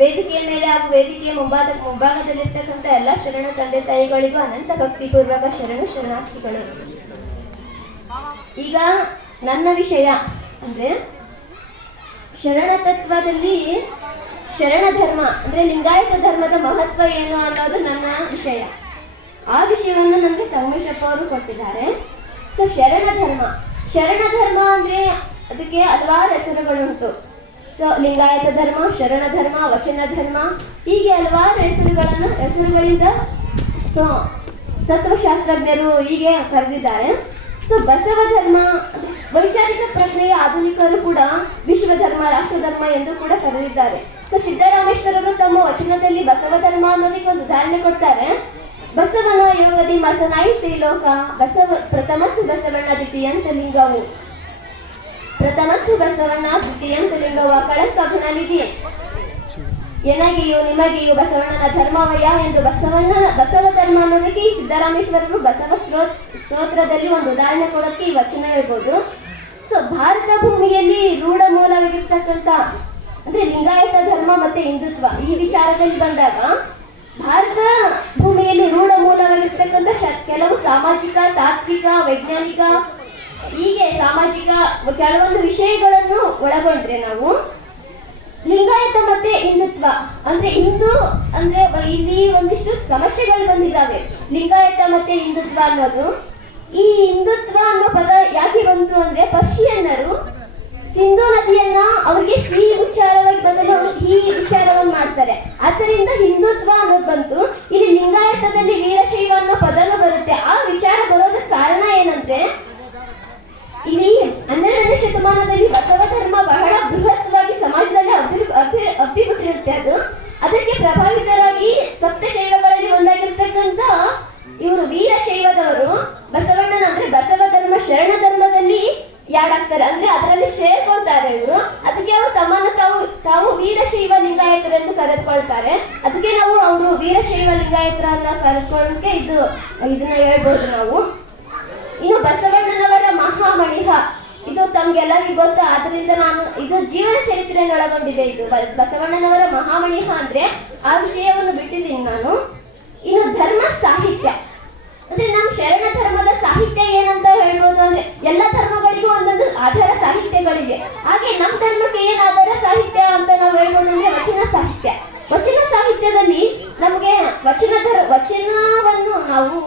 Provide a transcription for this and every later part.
ವೇದಿಕೆಯ ಮೇಲೆ ಹಾಗೂ ವೇದಿಕೆಯ ಮುಂಭಾಗದಲ್ಲಿರ್ತಕ್ಕಂಥ ಎಲ್ಲ ಶರಣ ತಂದೆ ತಾಯಿಗಳಿಗೂ ಅನಂತ ಭಕ್ತಿಪೂರ್ವಕ ಶರಣಾರ್ಥಿಗಳು. ಈಗ ನನ್ನ ವಿಷಯ ಅಂದ್ರೆ ಶರಣ ತತ್ವದಲ್ಲಿ ಶರಣ ಧರ್ಮ ಅಂದ್ರೆ ಲಿಂಗಾಯತ ಧರ್ಮದ ಮಹತ್ವ ಏನು ಅನ್ನೋದು ನನ್ನ ವಿಷಯ. ಆ ವಿಷಯವನ್ನು ನನಗೆ ಸಂಗಮೇಶಪ್ಪ ಅವರು ಕೊಟ್ಟಿದ್ದಾರೆ. ಸೊ ಶರಣ ಧರ್ಮ ಅಂದ್ರೆ ಅದಕ್ಕೆ ಹಲವಾರು ಹೆಸರುಗಳುಂಟು. ಸೊ ಲಿಂಗಾಯತ ಧರ್ಮ, ಶರಣ ಧರ್ಮ, ವಚನ ಧರ್ಮ, ಹೀಗೆ ಹಲವಾರು ಹೆಸರುಗಳಿಂದ ಸೊ ತತ್ವಶಾಸ್ತ್ರಜ್ಞರು ಹೀಗೆ ಕರೆದಿದ್ದಾರೆ. ಸೊ ಬಸವ ಧರ್ಮ ವೈಚಾರಿಕ ಪ್ರಕ್ರಿಯೆ ಆಧುನಿಕರು ಕೂಡ ವಿಶ್ವ ಧರ್ಮ, ರಾಷ್ಟ್ರ ಧರ್ಮ ಎಂದು ಕೂಡ ಕರೆದಿದ್ದಾರೆ. ಸೊ ಸಿದ್ದರಾಮೇಶ್ವರರು ತಮ್ಮ ವಚನದಲ್ಲಿ ಬಸವ ಧರ್ಮ ಅನ್ನೋದಕ್ಕೆ ಒಂದು ಉದಾಹರಣೆ ಕೊಡ್ತಾರೆ. ಬಸವನ ಯೋಗದಿ ಮಸನಾಯಿತಿ ಲೋಕ ಬಸವ ಪ್ರಥಮತ್ತು ಬಸವಣ್ಣ ದ್ವಿತೀಯಂತ ಲಿಂಗವು ಪ್ರಥಮತ್ತು ಬಸವಣ್ಣ ದ್ವಿತೀಯಂತ ಲಿಂಗವು ಕಳಂಕ ಗುಣನಿಧಿ ಎನಗಿಯು ನಿಮಗಿಯು ಬಸವಣ್ಣನ ಧರ್ಮವಯ ಎಂದು ಬಸವ ಧರ್ಮ ಅನ್ನೋದಕ್ಕೆ ಈ ಸಿದ್ದರಾಮೇಶ್ವರರು ಬಸವ ಸ್ತೋತ್ರದಲ್ಲಿ ಒಂದು ಉದಾಹರಣೆ ಕೊಡೋಕ್ಕೆ ಈ ವಚನ ಹೇಳ್ಬೋದು. ಸೊ ಭಾರತ ಭೂಮಿಯಲ್ಲಿ ರೂಢ ಮೂಲವಾಗಿರ್ತಕ್ಕಂಥ ಅಂದ್ರೆ ಲಿಂಗಾಯತ ಧರ್ಮ ಮತ್ತೆ ಹಿಂದುತ್ವ ಈ ವಿಚಾರದಲ್ಲಿ ಬಂದಾಗ ಭಾರತ ಭೂಮಿಯಲ್ಲಿ ರೂಢ ಮೂಲವಾಗಿರ್ತಕ್ಕಂಥ ಕೆಲವು ಸಾಮಾಜಿಕ, ತಾತ್ವಿಕ, ವೈಜ್ಞಾನಿಕ ಹೀಗೆ ಸಾಮಾಜಿಕ ಕೆಲವೊಂದು ವಿಷಯಗಳನ್ನು ಒಳಗೊಂಡ್ರೆ ನಾವು ಲಿಂಗಾಯತ ಮತ್ತೆ ಹಿಂದುತ್ವ ಅಂದ್ರೆ ಹಿಂದೂ ಅಂದ್ರೆ ಇಲ್ಲಿ ಒಂದಿಷ್ಟು ಸಮಸ್ಯೆಗಳು ಬಂದಿದ್ದಾವೆ. ಲಿಂಗಾಯತ ಮತ್ತೆ ಹಿಂದುತ್ವ ಅನ್ನೋದು, ಈ ಹಿಂದುತ್ವ ಅನ್ನೋ ಪದ ಯಾಕೆ ಬಂತು ಅಂದ್ರೆ ಪರ್ಷಿಯನ್ನರು ಸಿಂಧು ನದಿಯನ್ನ ಅವ್ರಿಗೆ ಸಿ ಉಚ್ಚಾರವಾಗಿ ಬದಲು ಈ ಉಚ್ಚಾರವನ್ನು ಮಾಡ್ತಾರೆ. ಆದ್ದರಿಂದ ಹಿಂದುತ್ವ ಅನ್ನೋದು ಬಂತು. ಇಲ್ಲಿ ಲಿಂಗಾಯತದಲ್ಲಿ ವೀರಶೈವ ಅನ್ನೋ ಪದನೂ ಬರುತ್ತೆ. ಆ ವಿಚಾರ ಬರೋದಕ್ಕೆ ಕಾರಣ ಏನಂದ್ರೆ ಇಲ್ಲಿ 12ನೇ ಶತಮಾನದಲ್ಲಿ ಬಸವ ಧರ್ಮ ಬಹಳ ಬೃಹತ್ವಾಗಿ ಸಮಾಜದಲ್ಲಿ ಅಬ್ಬಿಬಿಟ್ಟಿರುತ್ತೆ. ಅದಕ್ಕೆ ಪ್ರಭಾವಿತರಾಗಿ ಸಪ್ತಶೈವಗಳಲ್ಲಿ ಒಂದಾಗಿರ್ತಕ್ಕಂಥ ಇವರು ವೀರಶೈವದವರು ಬಸವಣ್ಣನ ಅಂದ್ರೆ ಬಸವ ಧರ್ಮ ಶರಣ ಧರ್ಮದಲ್ಲಿ ಯಾಡಾಗ್ತಾರೆ ಅಂದ್ರೆ ಅದರಲ್ಲಿ ಸೇರ್ಕೊಳ್ತಾರೆ ಇವರು. ಅದಕ್ಕೆ ಅವರು ತಮ್ಮನ್ನು ತಾವು ವೀರಶೈವ ಲಿಂಗಾಯತರೆಂದು ಕರೆದುಕೊಳ್ತಾರೆ. ಅದಕ್ಕೆ ನಾವು ಅವರು ವೀರಶೈವ ಲಿಂಗಾಯತರನ್ನ ಕರೆದುಕೊಳ್ಳೋಕೆ ಇದನ್ನ ಹೇಳ್ಬೋದು ನಾವು. ಇನ್ನು ಬಸವಣ್ಣನವರ ಮಹಾಮಣಿಹ ಇದು ತಮ್ಗೆಲ್ಲರಿಗೂ ಗೊತ್ತು. ಆದ್ರಿಂದ ನಾನು ಇದು ಜೀವನ ಚರಿತ್ರೆಯನ್ನು ಒಳಗೊಂಡಿದೆ. ಇದು ಬಸವಣ್ಣನವರ ಮಹಾಮಣಿಹ ಅಂದ್ರೆ ಆ ವಿಷಯವನ್ನು ಬಿಟ್ಟಿದ್ದೀನಿ ನಾನು. ಇನ್ನು ಧರ್ಮ ಸಾಹಿತ್ಯ ಅಂದ್ರೆ ನಮ್ಮ ಶರಣ ಧರ್ಮದ ಸಾಹಿತ್ಯ ಏನಂತ ಹೇಳ್ಬೋದು ಅಂದ್ರೆ ಎಲ್ಲ ಧರ್ಮಗಳಿಗೂ ಒಂದೊಂದು ಆಧಾರ ಸಾಹಿತ್ಯಗಳಿವೆ. ಹಾಗೆ ನಮ್ಮ ಧರ್ಮಕ್ಕೆ ಏನ್ ಆಧಾರ ಸಾಹಿತ್ಯ ಅಂತ ನಾವು ಹೇಳ್ಬೋದು ಅಂದ್ರೆ ವಚನ ಸಾಹಿತ್ಯ. ವಚನ ಸಾಹಿತ್ಯದಲ್ಲಿ ನಮಗೆ ವಚನವನ್ನು ನಾವು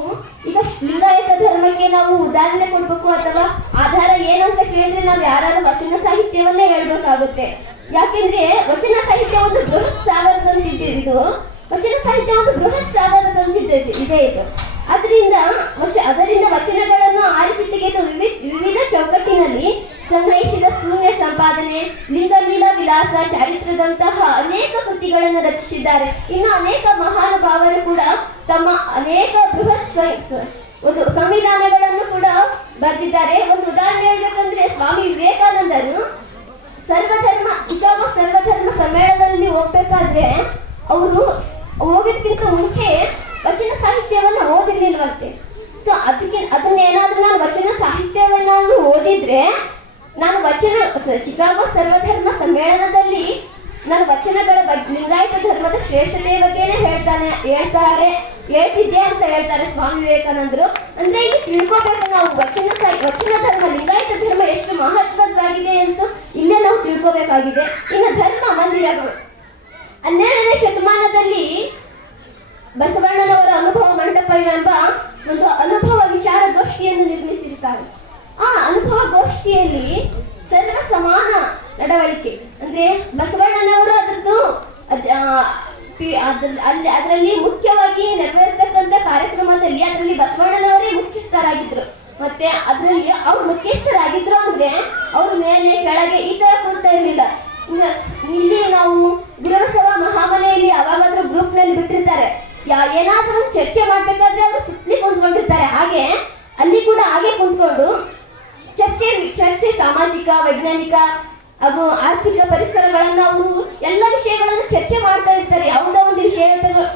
ಈಗ ಲಿಂಗಾಯತ ಧರ್ಮಕ್ಕೆ ನಾವು ಉದಾಹರಣೆ ಕೊಡ್ಬೇಕು ಅಥವಾ ಆಧಾರ ಏನಂತ ಕೇಳಿದ್ರೆ ನಾವು ಯಾರು ವಚನ ಸಾಹಿತ್ಯವನ್ನೇ ಹೇಳ್ಬೇಕಾಗುತ್ತೆ. ಯಾಕೆಂದ್ರೆ ವಚನ ಸಾಹಿತ್ಯ ಒಂದು ಬೃಹತ್ ಸಾಗರದಂತಿದೆ. ವಚನ ಸಾಹಿತ್ಯ ಒಂದು ಬೃಹತ್ ಸಾಗರದಂತಿದೆ ಇದು. ಅದರಿಂದ ವಚನಗಳನ್ನು ಆರಿಸಿ ತೆಗೆದು ವಿವಿಧ ಚೌಕಟ್ಟಿನಲ್ಲಿ ಸಂಗ್ರಹಿಸಿದ ಶೂನ್ಯ ಸಂಪಾದನೆ, ಲಿಂಗಲೀಲ ವಿಲಾಸ, ಚಾರಿತ್ರದಂತಹ ಅನೇಕ ಕೃತಿಗಳನ್ನು ರಚಿಸಿದ್ದಾರೆ. ಇನ್ನು ಅನೇಕ ಮಹಾನುಭಾವರು ಕೂಡ ತಮ್ಮ ಅನೇಕ ಬೃಹತ್ ಒಂದು ಸಂವಿಧಾನಗಳನ್ನು ಕೂಡ ಬರೆದಿದ್ದಾರೆ. ಒಂದು ಉದಾಹರಣೆ ಹೇಳ್ಬೇಕಂದ್ರೆ ಸ್ವಾಮಿ ವಿವೇಕಾನಂದರು ಚಿಕಾಗೋ ಸರ್ವಧರ್ಮ ಸಮ್ಮೇಳನದಲ್ಲಿ ಹೋಗ್ಬೇಕಾದ್ರೆ ಅವರು ಹೋಗೋದಕ್ಕಿಂತ ಮುಂಚೆ ವಚನ ಸಾಹಿತ್ಯವನ್ನ ಓದಿರ್ಲಿಲ್ವಂತೆ. ಸೊ ಅದನ್ನೇನಾದ್ರೂ ನಾನು ವಚನ ಸಾಹಿತ್ಯವನ್ನ ಓದಿದ್ರೆ ಚಿಕಾಗೋ ಸರ್ವಧರ್ಮ ಸಮ್ಮೇಳನದಲ್ಲಿ ನಾನು ವಚನಗಳ ಬಗ್ಗೆ ಲಿಂಗಾಯತ ಧರ್ಮದ ಶ್ರೇಷ್ಠತೆಯ ಬಗ್ಗೆನೇ ಹೇಳ್ತಿದ್ದೆ ಅಂತ ಹೇಳ್ತಾರೆ ಸ್ವಾಮಿ ವಿವೇಕಾನಂದರು. ಅಂದ್ರೆ ಈಗ ತಿಳ್ಕೊಬೇಕು ನಾವು ವಚನ ಧರ್ಮ ಲಿಂಗಾಯತ ಧರ್ಮ ಎಷ್ಟು ಮಹತ್ವದ್ದಾಗಿದೆ ಅಂತ ಇಲ್ಲೇ ನಾವು ತಿಳ್ಕೊಬೇಕಾಗಿದೆ. ಇನ್ನು ಧರ್ಮ ಮಂದಿರಗಳು 12ನೇ ಶತಮಾನದಲ್ಲಿ ಬಸವಣ್ಣನವರ ಅನುಭವ ಮಂಟಪ ಎಂಬ ಒಂದು ಅನುಭವ ವಿಚಾರ ಗೋಷ್ಠಿಯನ್ನು ನಿರ್ಮಿಸಿರುತ್ತಾರೆ. ಆ ಅನುಭವ ಗೋಷ್ಠಿಯಲ್ಲಿ ಸರ್ವ ಸಮಾನ ನಡವಳಿಕೆ ಅಂದ್ರೆ ಬಸವಣ್ಣನವರು ಅದರಲ್ಲಿ ಮುಖ್ಯವಾಗಿ ನೆರವೇರ್ತಕ್ಕಂಥ ಕಾರ್ಯಕ್ರಮದಲ್ಲಿ ಅದರಲ್ಲಿ ಬಸವಣ್ಣನವರೇ ಮುಖ್ಯಸ್ಥರಾಗಿದ್ರು. ಮತ್ತೆ ಅದರಲ್ಲಿ ಅವ್ರು ಮುಖ್ಯಸ್ಥರಾಗಿದ್ರು ಅಂದ್ರೆ ಅವ್ರ ಮೇಲೆ ಕೆಳಗೆ ಈ ತರ ಕೊಡ್ತಾ ಇರ್ಲಿಲ್ಲ. ಇಲ್ಲಿ ನಾವು ಗುರುಬಸವ ಮಹಾಮನೆಯಲ್ಲಿ ಅವಾಗಾದ್ರೂ ಗ್ರೂಪ್ ನಲ್ಲಿ ಬಿಟ್ಟಿರ್ತಾರೆ. ಏನಾದ್ರೂ ಒಂದು ಚರ್ಚೆ ಮಾಡ್ಬೇಕಾದ್ರೆ ಅವರು ಸುತ್ತಲಿ ಕುಂತ್ಕೊಂಡಿರ್ತಾರೆ. ಹಾಗೆ ಅಲ್ಲಿ ಕೂಡ ಹಾಗೆ ಕುಂತ್ಕೊಂಡು ಚರ್ಚೆ ಸಾಮಾಜಿಕ, ವೈಜ್ಞಾನಿಕ ಹಾಗೂ ಆರ್ಥಿಕ ಪರಿಸರಗಳನ್ನ ಅವರು ಎಲ್ಲ ವಿಷಯಗಳನ್ನು ಚರ್ಚೆ ಮಾಡ್ತಾ ಇರ್ತಾರೆ. ಯಾವುದೋ ಒಂದು ವಿಷಯ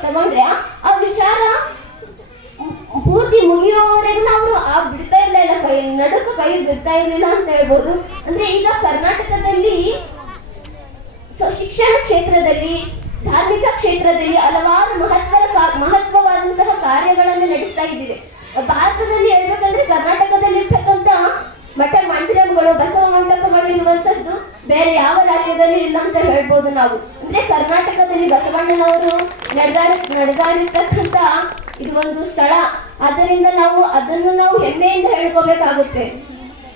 ತಗೊಂಡ್ರೆ ಆ ವಿಚಾರ ಪೂರ್ತಿ ಮುಗಿಯುವವರೆಗೂ ಅವರು ಬಿಡ್ತಾ ಇರಲಿಲ್ಲ, ಕೈ ಬಿಡ್ತಾ ಇರಲಿಲ್ಲ ಅಂತ ಹೇಳ್ಬೋದು. ಅಂದ್ರೆ ಈಗ ಕರ್ನಾಟಕದಲ್ಲಿ ಶಿಕ್ಷಣ ಕ್ಷೇತ್ರದಲ್ಲಿ ಧಾರ್ಮಿಕ ಕ್ಷೇತ್ರದಲ್ಲಿ ಹಲವಾರು ಮಹತ್ವವಾದಂತಹ ಕಾರ್ಯಗಳನ್ನು ನಡೆಸ್ತಾ ಇದ್ದೀವಿ. ಭಾರತದಲ್ಲಿ ಹೇಳ್ಬೇಕಂದ್ರೆ ಕರ್ನಾಟಕದಲ್ಲಿ ಇರ್ತಕ್ಕಂಥ ಮಠ ಮಂದಿರಗಳು, ಬಸವ ಮಂಟಪಗಳು ಇರುವಂತದ್ದು ಬೇರೆ ಯಾವ ರಾಜ್ಯದಲ್ಲಿ ಇಲ್ಲ ಅಂತ ಹೇಳ್ಬೋದು ನಾವು. ಅಂದ್ರೆ ಕರ್ನಾಟಕದಲ್ಲಿ ಬಸವಣ್ಣನವರು ನಡೆದಾಡಿರ್ತಕ್ಕಂಥ ಇದು ಒಂದು ಸ್ಥಳ. ಆದ್ದರಿಂದ ಅದನ್ನು ನಾವು ಹೆಮ್ಮೆಯಿಂದ ಹೇಳ್ಕೋಬೇಕಾಗುತ್ತೆ.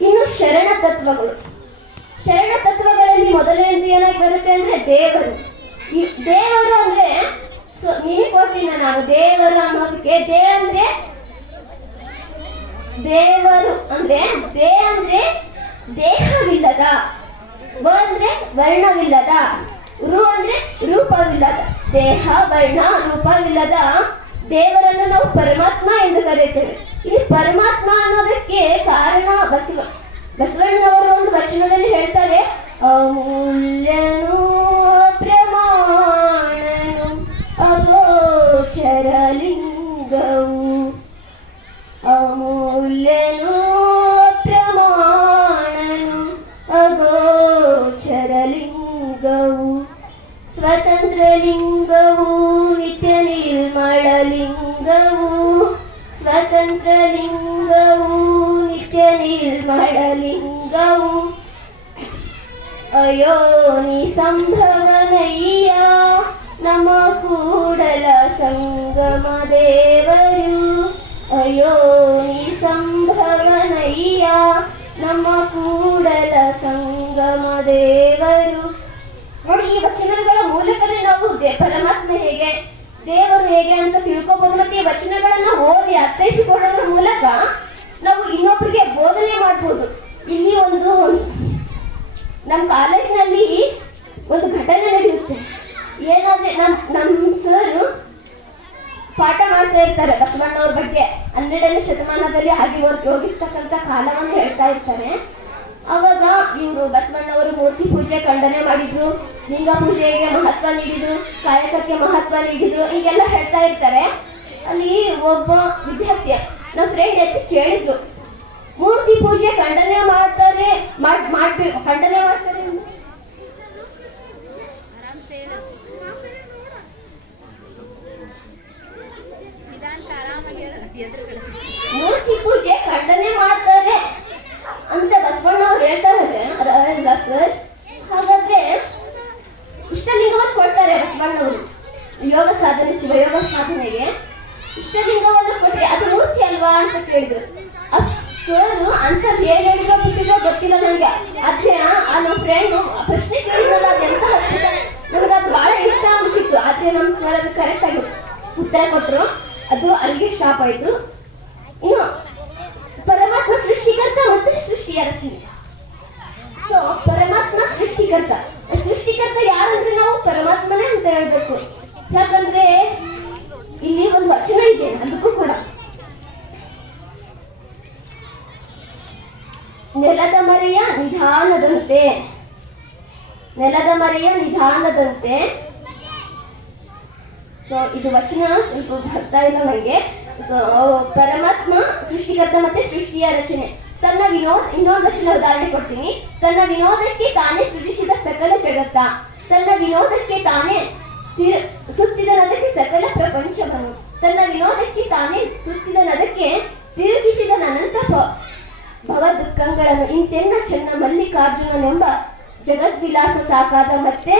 ಇನ್ನು ಶರಣ ತತ್ವಗಳಲ್ಲಿ ಮೊದಲನೇದು ಏನಾಗಿ ಬರುತ್ತೆ ಅಂದ್ರೆ ದೇವರು. ಈ ದೇವರು ಅಂದ್ರೆ ನೀನು ಕೊಡ್ತೀನಿ ನಾನು. ದೇವರು ಅನ್ನೋದಕ್ಕೆ ದೇವರು ಅಂದ್ರೆ ದೇಹವಿಲ್ಲದ, ಅಂದ್ರೆ ವರ್ಣವಿಲ್ಲದ, ಅಂದ್ರೆ ರೂಪವಿಲ್ಲದ, ದೇಹ ವರ್ಣ ರೂಪವಿಲ್ಲದ ದೇವರನ್ನು ನಾವು ಪರಮಾತ್ಮ ಎಂದು ಕರೆಯುತ್ತೇವೆ. ಈ ಪರಮಾತ್ಮ ಅನ್ನೋದಕ್ಕೆ ಕಾರಣ ಬಸವಣ್ಣನವರು ಒಂದು ವಚನದಲ್ಲಿ ಹೇಳ್ತಾರೆ, ಅಮೂಲ್ಯನು ಪ್ರಮಾಣನು ಅಗೋಚರಲಿಂಗವು, ಅಮೂಲ್ಯನು ಪ್ರಮಾಣನು ಅಗೋಚರಲಿಂಗವು, ಸ್ವತಂತ್ರ ಲಿಂಗವು ನಿತ್ಯ ನಿರ್ಮಳ ಲಿಂಗವು, ಸ್ವತಂತ್ರ ಲಿಂಗವು ನಿತ್ಯ ನಿರ್ಮಳ ಲಿಂಗವು, ಅಯೋನಿ ಸಂಭವನಯ್ಯ ನಮ್ಮ ಕೂಡಲ ಸಂಗಮ ದೇವರು, ಅಯೋನಿ ಸಂಭವನಯ್ಯ ನಮ್ಮ ಕೂಡಲ ಸಂಗಮ ದೇವರು. ನೋಡಿ, ಈ ವಚನಗಳ ಮೂಲಕನೇ ನಾವು ಪರಮಾತ್ಮ ಹೇಗೆ, ದೇವರು ಹೇಗೆ ಅಂತ ತಿಳ್ಕೊಬಹುದು. ಮತ್ತೆ ಈ ವಚನಗಳನ್ನ ಓದಿ ಅರ್ಥೈಸಿಕೊಳ್ಳೋದ್ರ ಮೂಲಕ ನಾವು ಇನ್ನೊಬ್ಬರಿಗೆ ಬೋಧನೆ ಮಾಡ್ಬೋದು. ಇಲ್ಲಿ ನಮ್ಮ ಕಾಲೇಜ್ನಲ್ಲಿ ಒಂದು ಘಟನೆ ನಡೆಯುತ್ತೆ. ಏನಾದ್ರೆ ನಮ್ಮ ಸರ್ ಪಾಠ ಮಾಡ್ತಾ ಇರ್ತಾರೆ ಬಸವಣ್ಣವ್ರ ಬಗ್ಗೆ. 12ನೇ ಶತಮಾನದಲ್ಲಿ ಹೋಗಿರ್ತಕ್ಕಂಥ ಕಾಲವನ್ನು ಹೇಳ್ತಾ ಇರ್ತಾರೆ. ಅವಾಗ ಇವರು ಬಸವಣ್ಣವರು ಮೂರ್ತಿ ಪೂಜೆ ಖಂಡನೆ ಮಾಡಿದ್ರು, ಲಿಂಗ ಪೂಜೆಗೆ ಮಹತ್ವ ನೀಡಿದ್ರು, ಕಾಯಕಕ್ಕೆ ಮಹತ್ವ ನೀಡಿದ್ರು, ಹೀಗೆಲ್ಲ ಹೇಳ್ತಾ ಇರ್ತಾರೆ. ಅಲ್ಲಿ ಒಬ್ಬ ವಿದ್ಯಾರ್ಥಿ ನಮ್ಮ ಫ್ರೆಂಡ್ ಎತ್ತಿ ಕೇಳಿದ್ರು, ಮೂರ್ತಿ ಪೂಜೆ ಖಂಡನೆ ಮಾಡ್ತಾರೆ ಖಂಡನೆ ಮಾಡ್ತಾರೆ ಮೂರ್ತಿ ಪೂಜೆ ಖಂಡನೆ ಮಾಡ್ತಾರೆ ಅಂತ ಬಸವಣ್ಣವ್ರು ಹೇಳ್ತಾರೆ ಸರ್. ಹಾಗಾದ್ರೆ ಇಷ್ಟಲಿಂಗವನ್ನು ಕೊಡ್ತಾರೆ ಬಸವಣ್ಣವರು ಯೋಗ ಸಾಧನೆ, ಶಿವಯೋಗ ಸಾಧನೆಗೆ ಇಷ್ಟಲಿಂಗವನ್ನು ಕೊಟ್ಟರೆ ಅದು ಮೂರ್ತಿ ಅಲ್ವಾ ಅಂತ ಕೇಳಿದ್ರು. ಸರ್ ಆನ್ಸರ್ ಏನ್ ಹೇಳಿರೋ ಬಿಟ್ಟಿರೋ ಗೊತ್ತಿಲ್ಲ ನನಗೆ. ಆದ್ರೆ ನಮ್ಮ ಫ್ರೆಂಡ್ ಪ್ರಶ್ನೆ ಕೇಳಿದ್ರಲ್ಲ, ಅದೆಂತ ಅದ್ಭುತ, ನಮ್ಗೆ ಅದು ಬಹಳ ಇಷ್ಟ ಅನಿಸಿತ್ತು. ಆದ್ರೆ ನಮ್ಮ ಸರ್ ಅದು ಕರೆಕ್ಟ್ ಆಗಿ ಉತ್ತರ ಕೊಟ್ಟರು. ಅದು ಅಲ್ಲಿಗೆ ಸ್ಟಾಪ್ ಆಯ್ತು. ಇನ್ನು ಪರಮಾತ್ಮ ಸೃಷ್ಟಿಕರ್ತ ಮತ್ತೆ ಸೃಷ್ಟಿಯ ರಚನೆ. ಸೊ ಪರಮಾತ್ಮ ಸೃಷ್ಟಿಕರ್ತ ಯಾರಂದ್ರೆ ನಾವು ಪರಮಾತ್ಮನೇ ಅಂತ ಹೇಳ್ಬೇಕು. ಯಾಕಂದ್ರೆ ಇಲ್ಲಿ ಒಂದು ವಚನ ಇದೆ, ಅದಕ್ಕೂ ಕೂಡ ನೆಲದ ಮರೆಯ ನಿಧಾನದಂತೆ. ಸೊ ಇದು ವಚನ ಸ್ವಲ್ಪ ಬರ್ತಾ ಇಲ್ಲ ನನಗೆ. ಸೊ ಪರಮಾತ್ಮ ಸೃಷ್ಟಿಕರ್ತ ಮತ್ತೆ ಸೃಷ್ಟಿಯ ರಚನೆ. ಇನ್ನೊಂದು ವಚನ ಉದಾಹರಣೆ ಕೊಡ್ತೀನಿ. ತನ್ನ ವಿನೋದಕ್ಕೆ ತಾನೇ ಸೃಜಿಸಿದ ಸಕಲ ಜಗತ್ತ, ತನ್ನ ವಿನೋದಕ್ಕೆ ತಾನೇ ಸುತ್ತಿದ ನದಕ್ಕೆ ಸಕಲ ಪ್ರಪಂಚವನ್ನು, ತನ್ನ ವಿನೋದಕ್ಕೆ ತಾನೇ ಸುತ್ತಿದ ನದಕ್ಕೆ ತಿರುಗಿಸಿದ ಅನಂತ ಭವ ದುಃಖಗಳನ್ನು, ಇಂತೆನ್ನ ಚೆನ್ನ ಮಲ್ಲಿಕಾರ್ಜುನನೆಂಬ ಜಗದ್ವಿಲಾಸ ಸಾಕಾದ ಮತ್ತೆ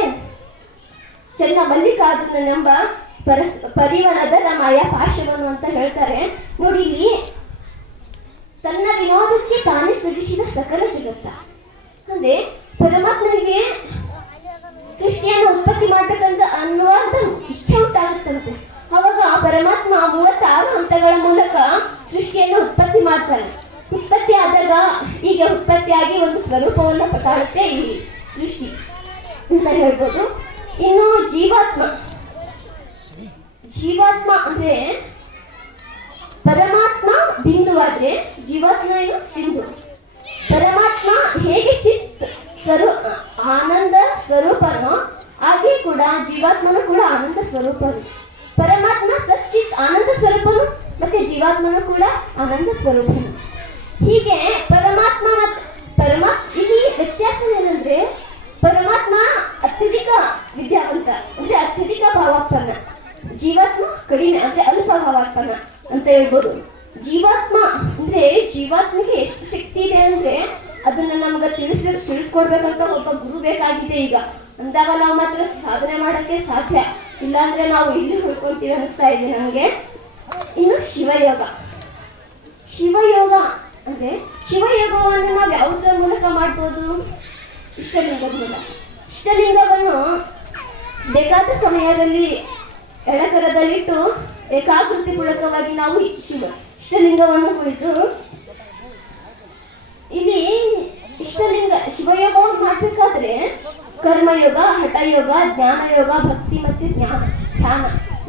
ಚೆನ್ನ ಮಲ್ಲಿಕಾರ್ಜುನನೆಂಬ ಪರಿವನದ ಮಾಯ ಪಾಶವನ್ನು ಅಂತ ಹೇಳ್ತಾರೆ. ನೋಡಿ, ಇಲ್ಲಿ ತನ್ನ ವಿನೋದಕ್ಕೆ ತಾನೇ ಸೃಜಿಸಿದ ಸಕಲ ಜಗತ್ತ ಅಂದ್ರೆ ಪರಮಾತ್ಮನಿಗೆ ಸೃಷ್ಟಿಯನ್ನು ಉತ್ಪತ್ತಿ ಮಾಡ್ಬೇಕಂತ ಅನ್ನುವಂತ ಇಚ್ಛೆ ಉಂಟಾಗುತ್ತಂತೆ. ಅವಾಗ ಪರಮಾತ್ಮ 36 ಹಂತಗಳ ಮೂಲಕ ಸೃಷ್ಟಿಯನ್ನು ಉತ್ಪತ್ತಿ ಮಾಡ್ತಾನೆ. ಉತ್ಪತ್ತಿ ಆದಾಗ ಈಗ ಉತ್ಪತ್ತಿಯಾಗಿ ಒಂದು ಸ್ವರೂಪವನ್ನು ಪಟಾಳುತ್ತೆ ಈ ಸೃಷ್ಟಿ ಅಂತ ಹೇಳ್ಬೋದು. ಇನ್ನು ಜೀವಾತ್ಮ ಅಂದ್ರೆ ಪರಮಾತ್ಮ ಬಿಂದುವಾದ್ರೆ ಜೀವಾತ್ಮ ಏನು ಸಿಂಧು. ಪರಮಾತ್ಮ ಹೇಗೆ ಆನಂದ ಸ್ವರೂಪನೋ ಹಾಗೆ ಕೂಡ ಜೀವಾತ್ಮನು ಕೂಡ ಆನಂದ ಸ್ವರೂಪನು. ಪರಮಾತ್ಮ ಸಚ್ಚಿತ್ ಆನಂದ ಸ್ವರೂಪನು ಮತ್ತೆ ಜೀವಾತ್ಮನು ಕೂಡ ಆನಂದ ಸ್ವರೂಪನು. ಹೀಗೆ ಇಲ್ಲಿ ವ್ಯತ್ಯಾಸ ಏನಂದ್ರೆ ಪರಮಾತ್ಮ ಅತ್ಯಧಿಕ ವಿದ್ಯಾವಂತ ಅಂದ್ರೆ ಅತ್ಯಧಿಕ ಭಾವಾತ್ಮನ, ಜೀವಾತ್ಮ ಕಡಿಮೆ ಅಂದ್ರೆ ಅಲ್ಪ ಭಾವಾತ್ಮನ ಅಂತ ಹೇಳ್ಬೋದು. ಜೀವಾತ್ಮ ಅಂದ್ರೆ ಜೀವಾತ್ಮಗೆ ಎಷ್ಟು ಶಕ್ತಿ ಇದೆ ಅಂದ್ರೆ ಅದನ್ನ ನಮ್ಗೆ ತಿಳಿಸ್ಕೊಡ್ಬೇಕಂತ ಒಬ್ಬ ಗುರು ಬೇಕಾಗಿದೆ. ಈಗ ಅಂದಾಗ ನಾವು ಮಾತ್ರ ಸಾಧನೆ ಮಾಡಕ್ಕೆ ಸಾಧ್ಯ, ಇಲ್ಲಾಂದ್ರೆ ನಾವು ಇಲ್ಲಿ ಹುಡ್ಕೊಂತೀವಿ ಅನಿಸ್ತಾ ಇದೆ ನನಗೆ. ಇನ್ನು ಶಿವಯೋಗ. ಶಿವಯೋಗ ಅಂದ್ರೆ ಶಿವಯೋಗವನ್ನು ನಾವು ಯಾವುದರ ಮೂಲಕ ಮಾಡ್ಬೋದು? ಇಷ್ಟಲಿಂಗದ ಮೂಲಕ. ಇಷ್ಟಲಿಂಗವನ್ನು ಬೇಕಾದ ಸಮಯದಲ್ಲಿ ಎಡಕರದಲ್ಲಿಟ್ಟು ಏಕಾಕೃತಿ ಪೂರ್ವಕವಾಗಿ ನಾವು ಇಷ್ಟಲಿಂಗವನ್ನು ಕುಳಿತು ಇಲ್ಲಿ ಇಷ್ಟಲಿಂಗ ಶಿವಯೋಗವನ್ನು ಮಾಡ್ಬೇಕಾದ್ರೆ ಕರ್ಮಯೋಗ, ಹಠಯೋಗ, ಜ್ಞಾನಯೋಗ, ಭಕ್ತಿ ಮತ್ತು ಧ್ಯಾನ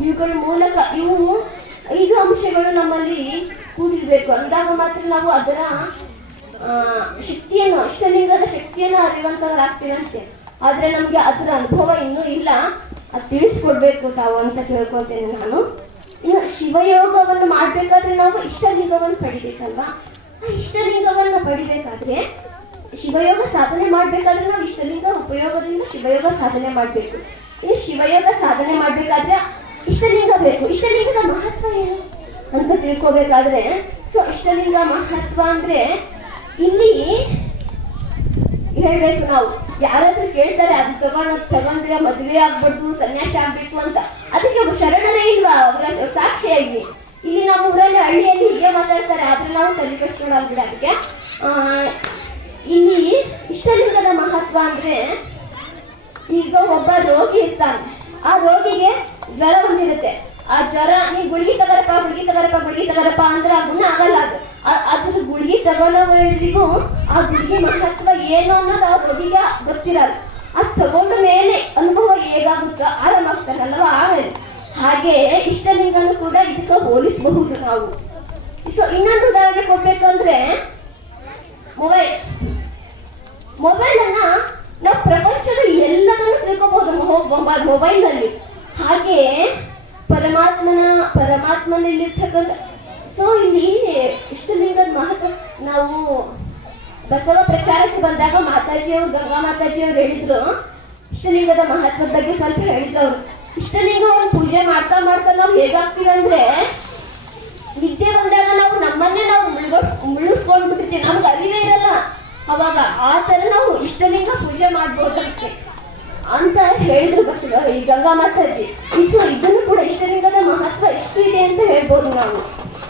ಇವುಗಳ ಮೂಲಕ ಇವು 5 ಅಂಶಗಳು ನಮ್ಮಲ್ಲಿ ಕೂಡಿರ್ಬೇಕು. ಅಂದಾಗ ಮಾತ್ರ ನಾವು ಅದರ ಶಕ್ತಿಯನ್ನು, ಇಷ್ಟಲಿಂಗದ ಶಕ್ತಿಯನ್ನು ಅರಿಯುವಂತವರಾಗ್ತೀವಂತೆ. ಆದ್ರೆ ನಮ್ಗೆ ಅದರ ಅನುಭವ ಇನ್ನೂ ಇಲ್ಲ, ಅದು ತಿಳಿಸ್ಕೊಡ್ಬೇಕು ತಾವು ಅಂತ ಕೇಳ್ಕೊತೇನೆ ನಾನು. ಇನ್ನು ಶಿವಯೋಗವನ್ನು ಮಾಡ್ಬೇಕಾದ್ರೆ ನಾವು ಇಷ್ಟಲಿಂಗವನ್ನು ಪಡಿಬೇಕಲ್ವಾ? ಆ ಇಷ್ಟಲಿಂಗವನ್ನು ಪಡಿಬೇಕಾದ್ರೆ ಶಿವಯೋಗ ಸಾಧನೆ ಮಾಡ್ಬೇಕಾದ್ರೆ ನಾವು ಇಷ್ಟಲಿಂಗ ಉಪಯೋಗದಿಂದ ಶಿವಯೋಗ ಸಾಧನೆ ಮಾಡ್ಬೇಕು. ಇನ್ನು ಶಿವಯೋಗ ಸಾಧನೆ ಮಾಡ್ಬೇಕಾದ್ರೆ ಇಷ್ಟಲಿಂಗ ಬೇಕು. ಇಷ್ಟಲಿಂಗದ ಮಹತ್ವ ಏನು ಅಂತ ತಿಳ್ಕೊಬೇಕಾದ್ರೆ ಇಷ್ಟಲಿಂಗ ಮಹತ್ವ ಅಂದ್ರೆ ಇಲ್ಲಿ ಹೇಳ್ಬೇಕು. ನಾವು ಯಾರಾದ್ರೂ ಕೇಳ್ತಾರೆ ಅದು ತಗೊಂಡ್ರೆ ಮದುವೆ ಆಗ್ಬಾರ್ದು, ಸನ್ಯಾಸ ಆಗ್ಬೇಕು ಅಂತ, ಅದಕ್ಕೆ ಶರಣರೇ ಇಲ್ವಾ ಸಾಕ್ಷಿಯಾಗಿ? ಇಲ್ಲಿ ನಮ್ಮ ಊರಲ್ಲಿ ಹಳ್ಳಿಯಲ್ಲಿ ಹೀಗೆ ಮಾತಾಡ್ತಾರೆ, ಆದ್ರೆ ನಾವು ತಲೆ ಕೆಡಿಸ್ಕೊಳ್ಳೋದಿಲ್ಲ. ಅದಕ್ಕೆ ಇಲ್ಲಿ ಇಷ್ಟಲಿಂಗದ ಮಹತ್ವ ಅಂದ್ರೆ ಈಗ ಒಬ್ಬ ರೋಗಿ ಇರ್ತಾನೆ, ಆ ರೋಗಿಗೆ ಜ್ವರ ಬಂದಿರುತ್ತೆ. ಆ ಜ್ವರ ನೀವು ಗುಳಿಗೆ ತಗರಪ್ಪ ಅಂದ್ರೆ ಆ ಗುಣ ಆಗಲ್ಲ. ಅದ್ರ ಗುಳಿಗೆ ತಗೊಳ್ಳೋವರಿಗೂ ಆ ಗುಳಿಗೆ ಮಹತ್ವ ಏನು ಅನ್ನೋದು ಆ ರೋಗಿಗೆ ಗೊತ್ತಿರಲ್ಲ. ಅದು ತಗೊಂಡ ಮೇಲೆ ಅನುಭವ ಹೇಗಾಗುತ್ತೋ ಆರಾಮಾಗ್ತಾನಲ್ವ ಆಮೇಲೆ. ಹಾಗೆ ಇಷ್ಟಲಿಂಗನು ಕೂಡ ಇದಕ್ಕೆ ಹೋಲಿಸಬಹುದು ನಾವು. ಇನ್ನೊಂದು ಉದಾಹರಣೆ ಕೊಡ್ಬೇಕಂದ್ರೆ ಮೊಬೈಲ್ ಅನ್ನ ನಾವು ಪ್ರಪಂಚದ ಎಲ್ಲದನ್ನು ತಿಳ್ಕೊಬಹುದು ಮೊಬೈಲ್ ನಲ್ಲಿ. ಹಾಗೆ ಪರಮಾತ್ಮನಲ್ಲಿರ್ತಕ್ಕಂಥ ಇಲ್ಲಿ ಇಷ್ಟಲಿಂಗದ ಮಹತ್ವ ನಾವು ಬಸವ ಪ್ರಚಾರಕ್ಕೆ ಬಂದಾಗ ಮಾತಾಜಿಯವರು, ಗಂಗಾ ಮಾತಾಜಿಯವರು ಹೇಳಿದ್ರು, ಇಷ್ಟಲಿಂಗದ ಮಹತ್ವದ ಬಗ್ಗೆ ಸ್ವಲ್ಪ ಹೇಳಿದ್ರು ಅವರು. ಇಷ್ಟಲಿಂಗವನ್ನು ಪೂಜೆ ಮಾಡ್ತಾ ನಾವು ಹೇಗಾಗ್ತೀವಿ ಅಂದ್ರೆ ನಿದ್ದೆ ಬಂದಾಗ ನಾವು ನಮ್ಮನ್ನೇ ನಾವು ಮುಳುಗಿಸ್ಕೊಂಡ್ಬಿಟ್ಟಿರ್ತೀವಿ, ನಮ್ಗೆ ಅರಿವೇ ಇರಲ್ಲ. ಅವಾಗ ಆ ತರ ನಾವು ಇಷ್ಟಲಿಂಗ ಪೂಜೆ ಮಾಡ್ಬೋದಕ್ಕೆ ಅಂತ ಹೇಳಿದ್ರು ಬಸವ ಈ ಗಂಗಾ ಮಾತಾಜಿ. ಇದನ್ನು ಕೂಡ ಇಷ್ಟಲಿಂಗದ ಮಹತ್ವ ಎಷ್ಟು ಇದೆ ಅಂತ ಹೇಳ್ಬೋದು ನಾವು.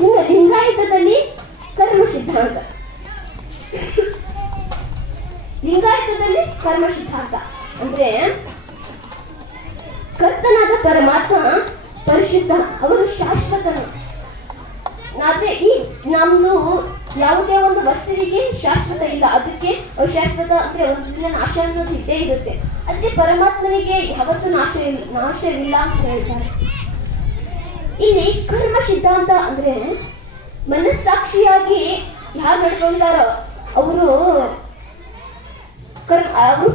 ಇನ್ನು ಲಿಂಗಾಯತದಲ್ಲಿ ಕರ್ಮ ಸಿದ್ಧಾಂತ. ಲಿಂಗಾಯತದಲ್ಲಿ ಕರ್ಮ ಸಿದ್ಧಾಂತ ಅಂದ್ರೆ ಕರ್ತನಾದ ಪರಮಾತ್ಮ ಪರಿಶುದ್ಧ, ಅವರು ಶಾಶ್ವತನು. ಆದ್ರೆ ಈ ನಮ್ದು ಯಾವುದೇ ಒಂದು ವಸ್ತುವಿಗೆ ಶಾಶ್ವತ ಇಲ್ಲ, ಅದಕ್ಕೆ ಅಶಾಶ್ವತ ಅಂದ್ರೆ ಒಂದು ದಿನ ನಾಶ ಅನ್ನೋದು ಇದ್ದೇ ಇರುತ್ತೆ. ಅದಕ್ಕೆ ಪರಮಾತ್ಮನಿಗೆ ಯಾವತ್ತೂ ನಾಶವಿಲ್ಲ ಅಂತ ಹೇಳ್ತಾರೆ. ಇಲ್ಲಿ ಕರ್ಮ ಸಿದ್ಧಾಂತ ಅಂದ್ರೆ ಮನಸ್ಸಾಕ್ಷಿಯಾಗಿ ಯಾರು ನಡ್ಕೊಂತಾರೋ ಅವರು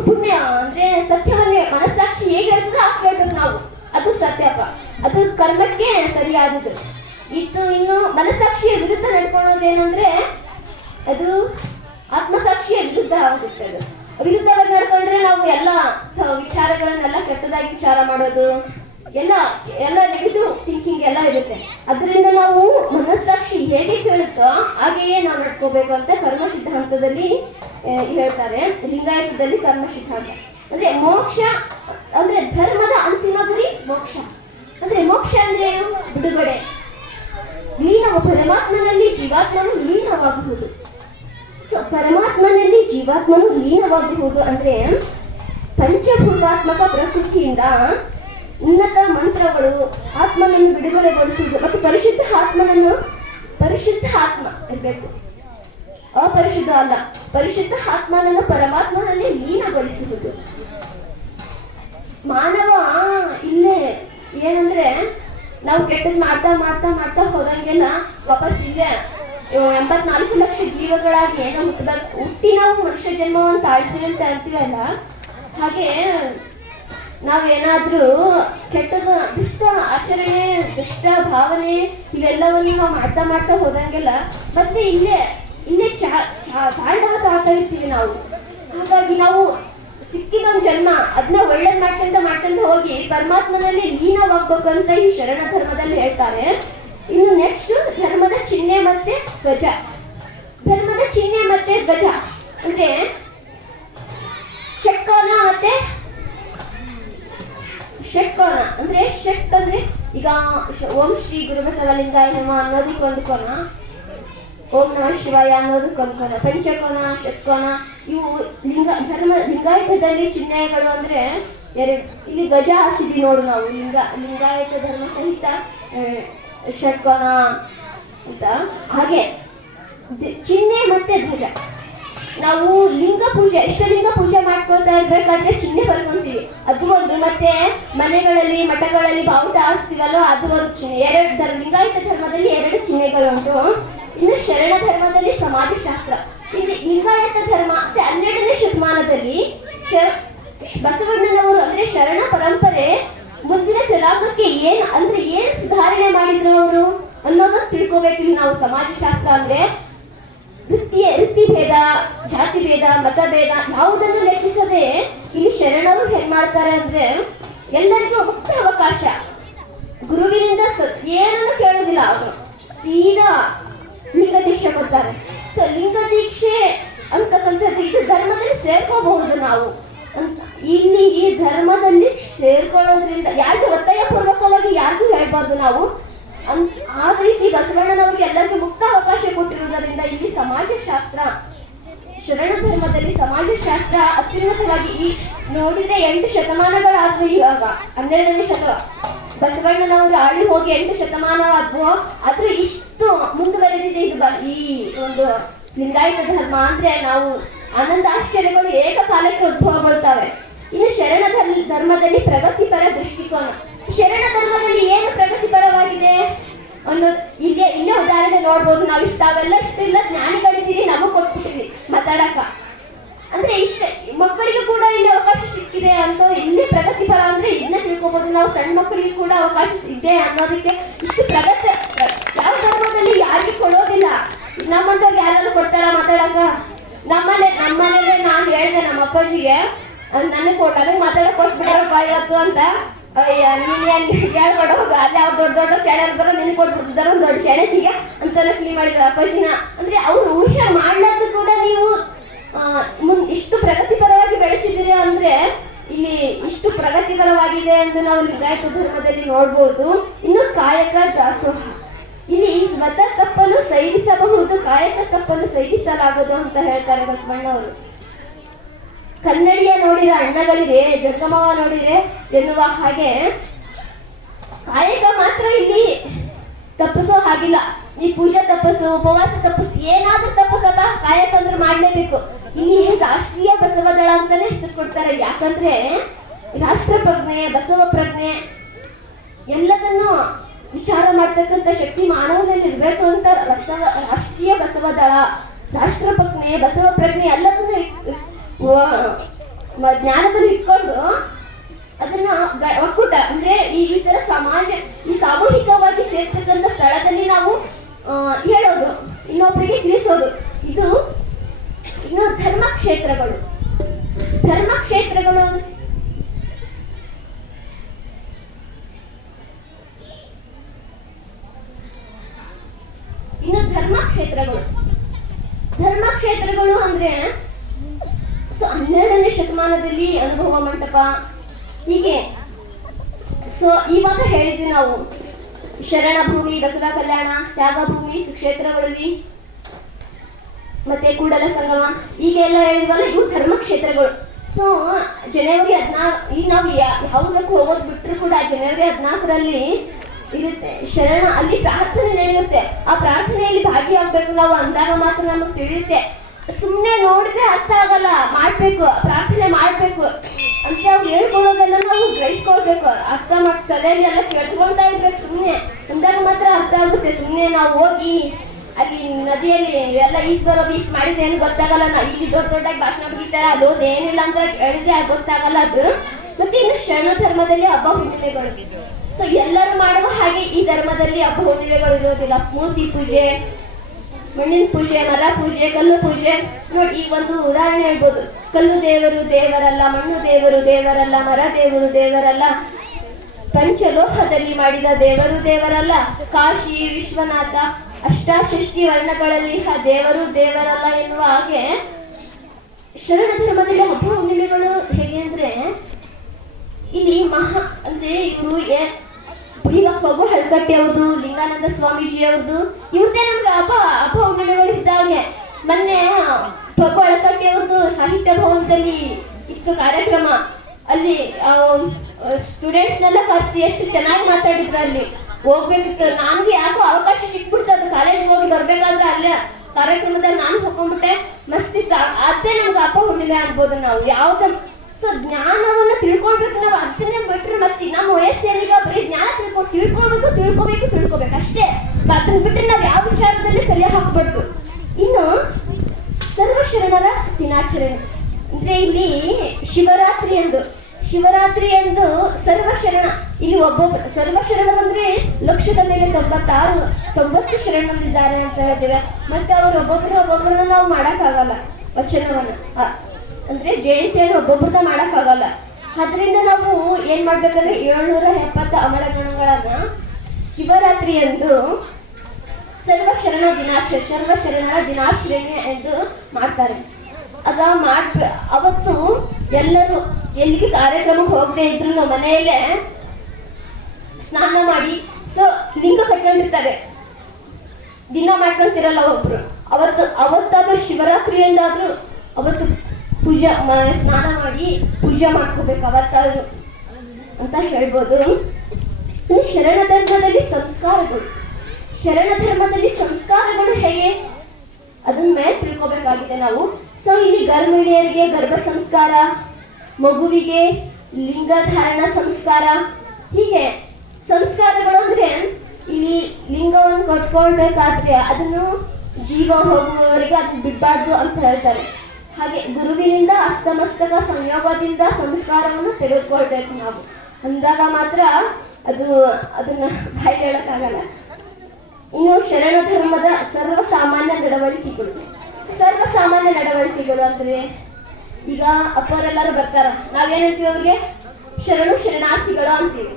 ಪುಣ್ಯ ಅಂದ್ರೆ ಸತ್ಯವನ್ನೇ ಮನಸ್ಸಾಕ್ಷಿ ಹೇಗೆ ಹೇಳ್ತದೆ ಆ ಕೇಳ್ಬೇಕು ನಾವು. ಅದು ಸತ್ಯಪ್ಪ, ಅದು ಕರ್ಮಕ್ಕೆ ಸರಿಯಾದದ್ದು. ಇನ್ನು ಮನಸ್ಸಾಕ್ಷಿಯ ವಿರುದ್ಧ ನಡ್ಕೊಳ್ಳೋದೇನಂದ್ರೆ ಅದು ಆತ್ಮಸಾಕ್ಷಿಯ ವಿರುದ್ಧ ಆಗುತ್ತೆ. ಅದು ವಿರುದ್ಧವಾಗಿ ನಡ್ಕೊಂಡ್ರೆ ನಾವು ಎಲ್ಲ ವಿಚಾರಗಳನ್ನೆಲ್ಲ ಕೆಟ್ಟದಾಗಿ ವಿಚಾರ ಮಾಡೋದು, ಎಲ್ಲ ನೆಗೆಟಿವ್ ಥಿಂಕಿಂಗ್ ಎಲ್ಲ ಇರುತ್ತೆ. ಅದರಿಂದ ನಾವು ಮನಸ್ಸಾಕ್ಷಿ ಹೇಗೆ ಕೇಳುತ್ತೋ ಹಾಗೆಯೇ ನಾವು ನಡ್ಕೋಬೇಕು ಅಂತ ಕರ್ಮ ಸಿದ್ಧಾಂತದಲ್ಲಿ ಹೇಳ್ತಾರೆ. ಲಿಂಗಾಯತದಲ್ಲಿ ಕರ್ಮ ಸಿದ್ಧಾಂತ ಅಂದ್ರೆ ಮೋಕ್ಷ ಅಂದ್ರೆ ಧರ್ಮದ ಅಂತಿಮ ಗುರಿ ಮೋಕ್ಷ. ಅಂದ್ರೆ ಮೋಕ್ಷ ಅಂದ್ರೆ ಬಿಡುಗಡೆ, ಪರಮಾತ್ಮನಲ್ಲಿ ಜೀವಾತ್ಮನು ಲೀನವಾಗುವುದು. ಪರಮಾತ್ಮನಲ್ಲಿ ಜೀವಾತ್ಮನು ಲೀನವಾಗುವುದು ಅಂದ್ರೆ ಪಂಚಭೂತಾತ್ಮಕ ಪ್ರಕೃತಿಯಿಂದ ಉನ್ನತ ಮಂತ್ರಗಳು ಆತ್ಮನನ್ನು ಬಿಡುಗಡೆಗೊಳಿಸುವುದು ಮತ್ತು ಪರಿಶುದ್ಧ ಆತ್ಮ ಇರಬೇಕು, ಅಪರಿಶುದ್ಧ ಅಲ್ಲ. ಪರಿಶುದ್ಧ ಆತ್ಮನನ್ನು ಪರಮಾತ್ಮನಲ್ಲಿ ಲೀನಗೊಳಿಸುವುದು. ಮಾನವ ಇಲ್ಲೇ ಏನಂದ್ರೆ ನಾವು ಕೆಟ್ಟದ್ ಮಾಡ್ತಾ ಹೋದಂಗೆಲ್ಲ ವಾಪಸ್ ಇಲ್ಲೇ 84 ಲಕ್ಷ ಜೀವಗಳಾಗಿ ಏನೋ ಹುಟ್ಟಿ ನಾವು ಮನುಷ್ಯ ಜನ್ಮವನ್ನು ತಾಳ್ತೀವಿ ಅಂತ ಅಂತೀವಲ್ಲ, ಹಾಗೆ ನಾವೇನಾದ್ರೂ ಕೆಟ್ಟದ ದುಷ್ಟ ಆಚರಣೆ, ದುಷ್ಟ ಭಾವನೆ ಇವೆಲ್ಲವನ್ನು ನಾವು ಮಾಡ್ತಾ ಹೋದಂಗೆಲ್ಲ ಮತ್ತೆ ಇಲ್ಲೇ ತಾಳ್ತಾ ಇರ್ತೀವಿ ನಾವು. ಹಾಗಾಗಿ ನಾವು ಸಿಕ್ಕಿದೊಂದು ಜನ್ಮ ಅದನ್ನ ಒಳ್ಳೇದ್ ಮಾಡ್ಕೊಂತ ಹೋಗಿ ಪರಮಾತ್ಮನಲ್ಲಿ ಲೀನವಾಗ್ಬೇಕು ಅಂತ ಈ ಶರಣ ಧರ್ಮದಲ್ಲಿ ಹೇಳ್ತಾರೆ. ಇನ್ನು ನೆಕ್ಸ್ಟ್ ಧರ್ಮದ ಚಿಹ್ನೆ ಮತ್ತೆ ಧ್ವಜ. ಧರ್ಮದ ಚಿಹ್ನೆ ಮತ್ತೆ ಧ್ವಜ ಅಂದ್ರೆ ಷಟ್ಕೋನ ಮತ್ತೆ ಷಟ್ಕೋನ ಅಂದ್ರೆ ಷಟ್ ಅಂದ್ರೆ ಈಗ ಓಂ ಶ್ರೀ ಗುರುಬಸವಲಿಂಗಾಯ ನಮಃ ಅನ್ನೋದಕ್ಕೊಂದು ಕೋನ, ಓಂ ನಮಃ ಶಿವಾಯ ಅನ್ನೋದಕ್ಕೊಂದು ಕೋನ, ಪಂಚಕೋನ, ಷಟ್ಕೋನ ಇವು ಲಿಂಗಾಯತದಲ್ಲಿ ಚಿಹ್ನೆಗಳು ಅಂದ್ರೆ ಎರಡು. ಇಲ್ಲಿ ಧ್ವಜ ಹಾಸಿದ್ವಿ ನೋಡು ನಾವು ಲಿಂಗಾಯತ ಧರ್ಮ ಸಹಿತ ಷಟ್ಕೋನ ಅಂತ. ಹಾಗೆ ಚಿಹ್ನೆ ಮತ್ತೆ ಧ್ವಜ. ನಾವು ಲಿಂಗ ಪೂಜೆ ಇಷ್ಟಲಿಂಗ ಪೂಜೆ ಮಾಡ್ಕೋತಾ ಇರ್ಬೇಕಾದ್ರೆ ಚಿಹ್ನೆ ಬರ್ಕೊಂತೀವಿ, ಅದು ಒಂದು. ಮತ್ತೆ ಮನೆಗಳಲ್ಲಿ ಮಠಗಳಲ್ಲಿ ಬಾವುಟ ಹಾರಿಸ್ತೀವಲ್ವ, ಅದು ಒಂದು ಚಿಹ್ನೆ. ಎರಡು ಲಿಂಗಾಯತ ಧರ್ಮದಲ್ಲಿ ಎರಡು ಚಿಹ್ನೆಗಳು ಉಂಟು. ಇನ್ನು ಶರಣ ಧರ್ಮದಲ್ಲಿ ಸಮಾಜಶಾಸ್ತ್ರ. ಇಲ್ಲಿ ಲಿಂಗಾಯತ ಧರ್ಮ 12ನೇ ಶತಮಾನದಲ್ಲಿ ಬಸವಣ್ಣನವರು ಅಂದ್ರೆ ಶರಣ ಪರಂಪರೆ ಮುಂದಿನ ಜನಾಂಗಕ್ಕೆ ಏನ್ ಸುಧಾರಣೆ ಮಾಡಿದ್ರು ಅವರು ಅನ್ನೋದನ್ನ ತಿಳ್ಕೊಬೇಕಿಲ್ಲ ನಾವು. ಸಮಾಜಶಾಸ್ತ್ರ ಅಂದ್ರೆ ವೃತ್ತಿ ಭೇದ, ಜಾತಿ ಭೇದ, ಮತ ಭೇದ ಯಾವುದನ್ನು ಲೆಕ್ಕಿಸದೆ ಇಲ್ಲಿ ಶರಣರು ಏನ್ ಮಾಡ್ತಾರೆ ಅಂದ್ರೆ ಎಲ್ಲರಿಗೂ ಮುಕ್ತ ಅವಕಾಶ. ಗುರುವಿನಿಂದ ಏನನ್ನು ಕೇಳೋದಿಲ್ಲ, ಅವರು ಸೀದಾ ಲಿಂಗ ದೀಕ್ಷೆ ಕೊಡ್ತಾರೆ. ಸೊ ಲಿಂಗ ದೀಕ್ಷೆ ಅಂತಕ್ಕಂಥದ್ದು ಇದು ಧರ್ಮದಲ್ಲಿ ಸೇರ್ಕೋಬಹುದು ನಾವು ಅಂತ. ಇಲ್ಲಿ ಈ ಧರ್ಮದಲ್ಲಿ ಸೇರ್ಕೊಳ್ಳೋದ್ರಿಂದ ಯಾರಿಗೂ ಒತ್ತಾಯ ಪೂರ್ವಕವಾಗಿ ಯಾರಿಗೂ ಹೇಳ್ಬಾರ್ದು ನಾವು. ಆ ರೀತಿ ಬಸವಣ್ಣನವರಿಗೆ ಎಲ್ಲರಿಗೂ ಮುಕ್ತ ಅವಕಾಶ ಕೊಟ್ಟಿರುವುದರಿಂದ ಇಲ್ಲಿ ಸಮಾಜಶಾಸ್ತ್ರ, ಶರಣ ಧರ್ಮದಲ್ಲಿ ಸಮಾಜಶಾಸ್ತ್ರ ಅತ್ಯುನ್ನತವಾಗಿ ಈ ನೋಡಿದ್ರೆ 8 ಶತಮಾನಗಳಾದ್ವು. ಇವಾಗ 12ನೇ ಶತಮಾನ ಬಸವಣ್ಣನವರು ಆಳಿ ಹೋಗಿ 8 ಶತಮಾನವಾದ್ವು. ಆದ್ರೂ ಇಷ್ಟು ಮುಂದುವರೆದಿದೆ ಇದು ಈ ಒಂದು ಲಿಂಗಾಯತ ಧರ್ಮ ಅಂದ್ರೆ ನಾವು ಆನಂದ ಆಶ್ಚರ್ಯಗಳು ಏಕಕಾಲಕ್ಕೆ ಉದ್ಭವಗೊಳ್ತವೆ. ಇನ್ನು ಶರಣ ಧರ್ಮದಲ್ಲಿ ಪ್ರಗತಿಪರ ದೃಷ್ಟಿಕೋನ. ಶರಣ ಧರ್ಮದಲ್ಲಿ ಏನು ಪ್ರಗತಿಪರವಾಗಿದೆ ಅನ್ನೋದು ಇಲ್ಲೇ ಉದಾಹರಣೆ ನೋಡ್ಬೋದು ನಾವು. ಇಷ್ಟಿಲ್ಲ ಜ್ಞಾನಿಗಳಿದ್ದೀರಿ, ನಮಗ್ ಕೊಟ್ಬಿಟ್ಟಿರಿ ಮಾತಾಡಕ ಅಂದ್ರೆ ಇಷ್ಟೇ. ಮಕ್ಕಳಿಗೆ ಕೂಡ ಇಲ್ಲಿ ಅವಕಾಶ ಸಿಕ್ಕಿದೆ ಅಂತ ಇಲ್ಲಿ ಪ್ರಗತಿಪರ ಅಂದ್ರೆ ಇದನ್ನ ತಿಳ್ಕೊಬಹುದು ನಾವು. ಸಣ್ಣ ಮಕ್ಕಳಿಗೆ ಕೂಡ ಅವಕಾಶ ಇದೆ ಅನ್ನೋದಕ್ಕೆ ಇಷ್ಟು ಪ್ರಗತಿ ಯಾವ ಧರ್ಮದಲ್ಲಿ ಯಾರಿಗೂ ಕೊಡೋದಿಲ್ಲ. ನಮ್ಮಂತವ್ರಿಗೆ ಯಾರು ಕೊಡ್ತಾರ ಮಾತಾಡಕ? ನಮ್ಮನೇಲೆ ನಾನು ಹೇಳ್ದೆ ನಮ್ಮ ಅಪ್ಪಾಜಿಗೆ, ನನಗೆ ಮಾತಾಡಕ್ ಕೊಟ್ಬಿಟ್ಟಾರಪ್ಪ ಇವತ್ತು ಅಂತ. ನೀನ್ ಹೇಳ್ಕೊಡೋ ಅಲ್ಲಿ ಅವ್ರು ದೊಡ್ಡ ಶಾಣೆ ಇರ್ತಾರ, ನಿನ್ ಕೊಟ್ಬಿಡ್ತಿದಾರ ಒಂದು ದೊಡ್ಡ ಶಾಣೆತಿಗೆ ಅಂತ ನಕಲಿ ಮಾಡಿದಾರ ಅಪ್ಪಾಜಿನ. ಅಂದ್ರೆ ಅವ್ರು ಊಹೆ ಮಾಡ್ಲಾರ್ದು ಕೂಡ ನೀವು ಇಷ್ಟು ಪ್ರಗತಿಪರವಾಗಿ ಬೆಳೆಸಿದಿರಿ ಅಂದ್ರೆ ಇಲ್ಲಿ ಇಷ್ಟು ಪ್ರಗತಿಪರವಾಗಿದೆ ಎಂದು ನಾವು ಲಿಂಗಾಯತ ಧರ್ಮದಲ್ಲಿ ನೋಡ್ಬೋದು. ಇನ್ನು ಕಾಯಕ ದಾಸೋಹ. ಇಲ್ಲಿ ಮತ ತಪ್ಪನ್ನು ಸೈರಿಸಬಹುದು, ಕಾಯಕ ತಪ್ಪನ್ನು ಸೈರಿಸಲಾಗದು ಅಂತ ಹೇಳ್ತಾರೆ ಬಸವಣ್ಣವರು. ಕನ್ನಡಿಯ ನೋಡಿರ ಅಣ್ಣಗಳಿರೆ, ಜಂಗಮವ ನೋಡಿರೆ ಎನ್ನುವ ಹಾಗೆ ಕಾಯಕ ಮಾತ್ರ ಇಲ್ಲಿ ತಪ್ಪಿಸೋ ಹಾಗಿಲ್ಲ. ಈ ಪೂಜೆ ತಪ್ಪಸು, ಉಪವಾಸ ತಪ್ಪಸು, ಏನಾದ್ರೂ ತಪ್ಪಸಪ್ಪ, ಕಾಯಕ ಅಂದ್ರೆ ಮಾಡ್ಲೇಬೇಕು. ಇಲ್ಲಿ ರಾಷ್ಟ್ರೀಯ ಬಸವ ದಳ ಅಂತಾನೆ ಹೆಸರು ಕೊಡ್ತಾರೆ. ಯಾಕಂದ್ರೆ ರಾಷ್ಟ್ರ ಪ್ರಜ್ಞೆ, ಬಸವ ಪ್ರಜ್ಞೆ ಎಲ್ಲದನ್ನು ವಿಚಾರ ಮಾಡ್ತಕ್ಕಂಥ ಶಕ್ತಿ ಮಾನವನಲ್ಲಿ ಇರ್ಬೇಕು ಅಂತ ರಾಷ್ಟ್ರೀಯ ಬಸವ ದಳ, ರಾಷ್ಟ್ರ ಪ್ರಜ್ಞೆ, ಬಸವ ಪ್ರಜ್ಞೆ ಎಲ್ಲದನ್ನು ಜ್ಞಾನದಲ್ಲಿ ಇಟ್ಕೊಂಡು ಅದನ್ನ ಒಕ್ಕೂಟ ಅಂದ್ರೆ ಈ ತರ ಈ ಸಾಮೂಹಿಕವಾಗಿ ಸೇರ್ತಕ್ಕಂಥ ಸ್ಥಳದಲ್ಲಿ ನಾವು ಹೇಳೋದು, ಇನ್ನೊಬ್ಬರಿಗೆ ತಿಳಿಸೋದು. ಇದು ಇನ್ನು ಧರ್ಮಕ್ಷೇತ್ರಗಳು. ಇನ್ನು ಧರ್ಮಕ್ಷೇತ್ರಗಳು ಅಂದ್ರೆ 12ನೇ ಶತಮಾನದಲ್ಲಿ ಅನುಭವ ಮಂಟಪ ಹೀಗೆ. ಸೊ ಇವಾಗ ಹೇಳಿದ್ವಿ ನಾವು ಶರಣ ಭೂಮಿ, ಬಸವ ಕಲ್ಯಾಣ, ತ್ಯಾಗ ಭೂಮಿ, ಸುಕ್ಷೇತ್ರಗಳಿವಿ, ಮತ್ತೆ ಕೂಡಲ ಸಂಗಮ ಹೀಗೆಲ್ಲ ಹೇಳಿದ್ವಲ್ಲ, ಇವು ಧರ್ಮಕ್ಷೇತ್ರಗಳು. ಸೊ ಜನವರಿ 14 ಈಗ ನಾವು ಯಾವುದಕ್ಕೂ ಹೋಗೋದು ಬಿಟ್ಟರು ಕೂಡ ಜನವರಿ 14ರಲ್ಲಿ ಇರುತ್ತೆ ಶರಣ, ಅಲ್ಲಿ ಪ್ರಾರ್ಥನೆ ನಡೆಯುತ್ತೆ. ಆ ಪ್ರಾರ್ಥನೆಯಲ್ಲಿ ಭಾಗಿಯಾಗಬೇಕು ನಾವು ಅಂದಾಗ ಮಾತ್ರ ನಮಗೆ ತಿಳಿಯುತ್ತೆ. ಸುಮ್ಮನೆ ನೋಡಿದ್ರೆ ಅರ್ಥ ಆಗಲ್ಲ, ಮಾಡ್ಬೇಕು, ಪ್ರಾರ್ಥನೆ ಮಾಡ್ಬೇಕು ಅಂತ ಅವ್ರು ಹೇಳ್ಕೊಡೋದೆಲ್ಲ ನಾವು ಗ್ರಹಿಸ್ಕೊಳ್ಬೇಕು, ಅರ್ಥ ತಲೆಯಲ್ಲಿ ಎಲ್ಲ ಕೇಳಿಸ್ಕೊಳ್ತಾ ಇರ್ಬೇಕು. ಸುಮ್ಮನೆ ಅಂದಾಗ ಮಾತ್ರ ಅರ್ಥ ಆಗುತ್ತೆ. ಸುಮ್ಮನೆ ನಾವು ಹೋಗಿ ಅಲ್ಲಿ ನದಿಯಲ್ಲಿ ಎಲ್ಲ ಬರೋದು ಇಷ್ಟು ಮಾಡಿದ್ರೆ ಏನು ಗೊತ್ತಾಗಲ್ಲ. ನಾವು ಇಲ್ಲಿ ದೊಡ್ಡದಾಗಿ ಭಾಷಣ ಬರೀತಾರೆ, ಅದು ಏನಿಲ್ಲ ಅಂತ ಹೇಳಿದ್ರೆ ಅದು ಗೊತ್ತಾಗಲ್ಲ ಅದು. ಮತ್ತೆ ಇನ್ನು ಶರಣ ಧರ್ಮದಲ್ಲಿ ಹಬ್ಬ ಹುಣ್ಣಿಮೆಗಳು. ಸೊ ಎಲ್ಲರೂ ಮಾಡುವ ಹಾಗೆ ಈ ಧರ್ಮದಲ್ಲಿ ಹಬ್ಬ ಹುಣ್ಣಿಮೆಗಳು ಇರೋದಿಲ್ಲ. ಮೂರ್ತಿ ಪೂಜೆ, ಮಣ್ಣಿನ ಪೂಜೆ, ಮರ ಪೂಜೆ, ಕಲ್ಲು ಪೂಜೆ. ನೋಡಿ, ಈಗ ಒಂದು ಉದಾಹರಣೆ ಹೇಳ್ಬೋದು. ಕಲ್ಲು ದೇವರು ದೇವರಲ್ಲ, ಮಣ್ಣು ದೇವರು ದೇವರಲ್ಲ, ಮರ ದೇವರು ದೇವರಲ್ಲ, ಪಂಚಲೋಹದಲ್ಲಿ ಮಾಡಿದ ದೇವರು ದೇವರಲ್ಲ, ಕಾಶಿ ವಿಶ್ವನಾಥ ಅಷ್ಟಾಷಷ್ಟಿ ವರ್ಣಗಳಲ್ಲಿ ದೇವರು ದೇವರಲ್ಲ ಎನ್ನುವ ಹಾಗೆ ಶರಣ ಧರ್ಮದಲ್ಲಿ ಹಬ್ಬ ಹುಣ್ಣಿಮೆಗಳು ಹೇಗೆ ಅಂದ್ರೆ, ಇಲ್ಲಿ ಅಂದ್ರೆ ಇವರು ಇವಾಗ ಮಗು ಹಳಕಟ್ಟಿ ಅವ್ರದ್ದು, ಲಿಂಗಾನಂದ ಸ್ವಾಮೀಜಿ ಅವ್ರದ್ದು, ಇವ್ರದೇ ನಮ್ಗೆ ಹಬ್ಬ ಹುಣ್ಣಿಮೆಗಳು ಇದ್ದಾಗೆ. ಮೊನ್ನೆ ಮಗು ಹಳಕಟ್ಟಿ ಅವ್ರದ್ದು ಸಾಹಿತ್ಯ ಭವನದಲ್ಲಿ ಇತ್ತು ಕಾರ್ಯಕ್ರಮ. ಅಲ್ಲಿ ಸ್ಟೂಡೆಂಟ್ಸ್ನೆಲ್ಲ ಕರೆಸಿ ಎಷ್ಟು ಚೆನ್ನಾಗಿ ಮಾತಾಡಿದ್ರು. ಅಲ್ಲಿ ಹೋಗ್ಬೇಕಿತ್ತು, ನನ್ಗೆ ಯಾಕೋ ಅವಕಾಶ ಸಿಕ್ಬಿಡ್ತದ ಕಾಲೇಜ್ಗೆ ಹೋಗಿ ಬರ್ಬೇಕಾದ್ರೆ ಅಲ್ಲೇ ಕಾರ್ಯಕ್ರಮದಲ್ಲಿ ನಾನು ಹೋಗ್ಕೊಂಡ್ಬಿಟ್ಟೆ. ಮಸ್ತ್ ಇತ್ತು. ಅದೇ ನಮ್ಗೆ ಹಬ್ಬ ಹುಣ್ಣಿಮೆ ಅನ್ಬೋದು. ನಾವು ಯಾವ್ದ ಸೊ ಜ್ಞಾನವನ್ನ ತಿಳ್ಕೊಳ್ಬೇಕು. ನಾವು ಅದನ್ನೇ ಬಿಟ್ರೆ ಮತ್ತೆ ನಮ್ಮ ವಯಸ್ಸೇನೀಗ ಬರೀ ಜ್ಞಾನ ತಿಳ್ಕೋಬೇಕು ಅಷ್ಟೇ. ಅದನ್ನ ಬಿಟ್ರೆ ನಾವು ಯಾವ ವಿಚಾರದಲ್ಲಿ ಕಲಿಯ ಹಾಕ್ಬಾರ್ದು. ಇನ್ನು ಸರ್ವಶರಣರ ದಿನಾಚರಣೆ ಅಂದ್ರೆ ಇಲ್ಲಿ ಶಿವರಾತ್ರಿ ಎಂದು ಸರ್ವಶರಣ. ಇಲ್ಲಿ ಒಬ್ಬೊಬ್ಬರು ಸರ್ವಶರಣರಂದ್ರೆ ಲಕ್ಷದ ಮೇಲೆ 90 ಶರಣರಿದ್ದಾರೆ ಅಂತ ಹೇಳ್ತೇವೆ. ಮತ್ತೆ ಅವ್ರು ಒಬ್ಬೊಬ್ಬರನ್ನ ನಾವು ಮಾಡಕ್ಕಾಗಲ್ಲ. ವಚನವನ್ನ ಅಂದ್ರೆ ಜಯಂತಿಯನ್ನು ಒಬ್ಬೊಬ್ಬರದ ಮಾಡಕ್ಕಾಗಲ್ಲ. ಅದರಿಂದ ನಾವು ಏನ್ ಮಾಡ್ಬೇಕಂದ್ರೆ 770 ಅಮರಗಣಗಳನ್ನ ಶಿವರಾತ್ರಿ ಎಂದು ಸರ್ವಶರಣರ ದಿನಾಚರಣೆ ಎಂದು ಮಾಡ್ತಾರೆ. ಅವತ್ತು ಎಲ್ಲರೂ ಎಲ್ಲಿಗೆ ಕಾರ್ಯಕ್ರಮಕ್ಕೆ ಹೋಗದೆ ಇದ್ರು ಮನೆಯಲ್ಲೇ ಸ್ನಾನ ಮಾಡಿ ಲಿಂಗ ಕಟ್ಕೊಂಡಿರ್ತಾರೆ. ದಿನ ಮಾಡ್ಕೊಂತಿರಲ್ಲ ಒಬ್ರು. ಅವತ್ತಾದ್ರೂ ಶಿವರಾತ್ರಿ ಎಂದಾದ್ರೂ ಅವತ್ತು ಸ್ನಾನ ಮಾಡಿ ಪೂಜೆ ಮಾಡ್ಕೋಬೇಕು ಅವತ್ತಾದ್ರೂ ಅಂತ ಹೇಳ್ಬೋದು. ಶರಣ ಧರ್ಮದಲ್ಲಿ ಸಂಸ್ಕಾರಗಳು ಹೇಗೆ ಅದನ್ನ ಮೇಲೆ ತಿಳ್ಕೊಬೇಕಾಗಿದೆ ನಾವು. ಇಲ್ಲಿ ಗರ್ಭಿಣಿಯರಿಗೆ ಗರ್ಭ ಸಂಸ್ಕಾರ, ಮಗುವಿಗೆ ಲಿಂಗಧಾರಣ ಸಂಸ್ಕಾರ, ಹೀಗೆ ಸಂಸ್ಕಾರಗಳು ಅಂದ್ರೆ ಇಲ್ಲಿ ಲಿಂಗವನ್ನು ಕಟ್ಕೊಳ್ಬೇಕಾದ್ರೆ ಅದನ್ನು ಜೀವ ಹೋಗುವವರೆಗೆ ಅದನ್ನ ಬಿಡಬಾರ್ದು ಅಂತ ಹೇಳ್ತಾರೆ. ಹಾಗೆ ಗುರುವಿನಿಂದ ಹಸ್ತಮಸ್ತಕ ಸಂಯೋಗದಿಂದ ಸಂಸ್ಕಾರವನ್ನು ತೆಗೆದುಕೊಳ್ಬೇಕು ನಾವು. ಅಂದಾಗ ಮಾತ್ರ ಅದನ್ನ ಬಾಯಿ ಹೇಳಕ್ಕಾಗಲ್ಲ. ಇನ್ನು ಶರಣ ಧರ್ಮದ ಸರ್ವಸಾಮಾನ್ಯ ನಡವಳಿಕೆಗಳು ಅಂದ್ರೆ ಈಗ ಅಪ್ಪವರೆಲ್ಲರೂ ಬರ್ತಾರ, ನಾವೇನಂತೀವಿ ಅವ್ರಿಗೆ ಶರಣಾರ್ಥಿಗಳು ಅಂತೀವಿ.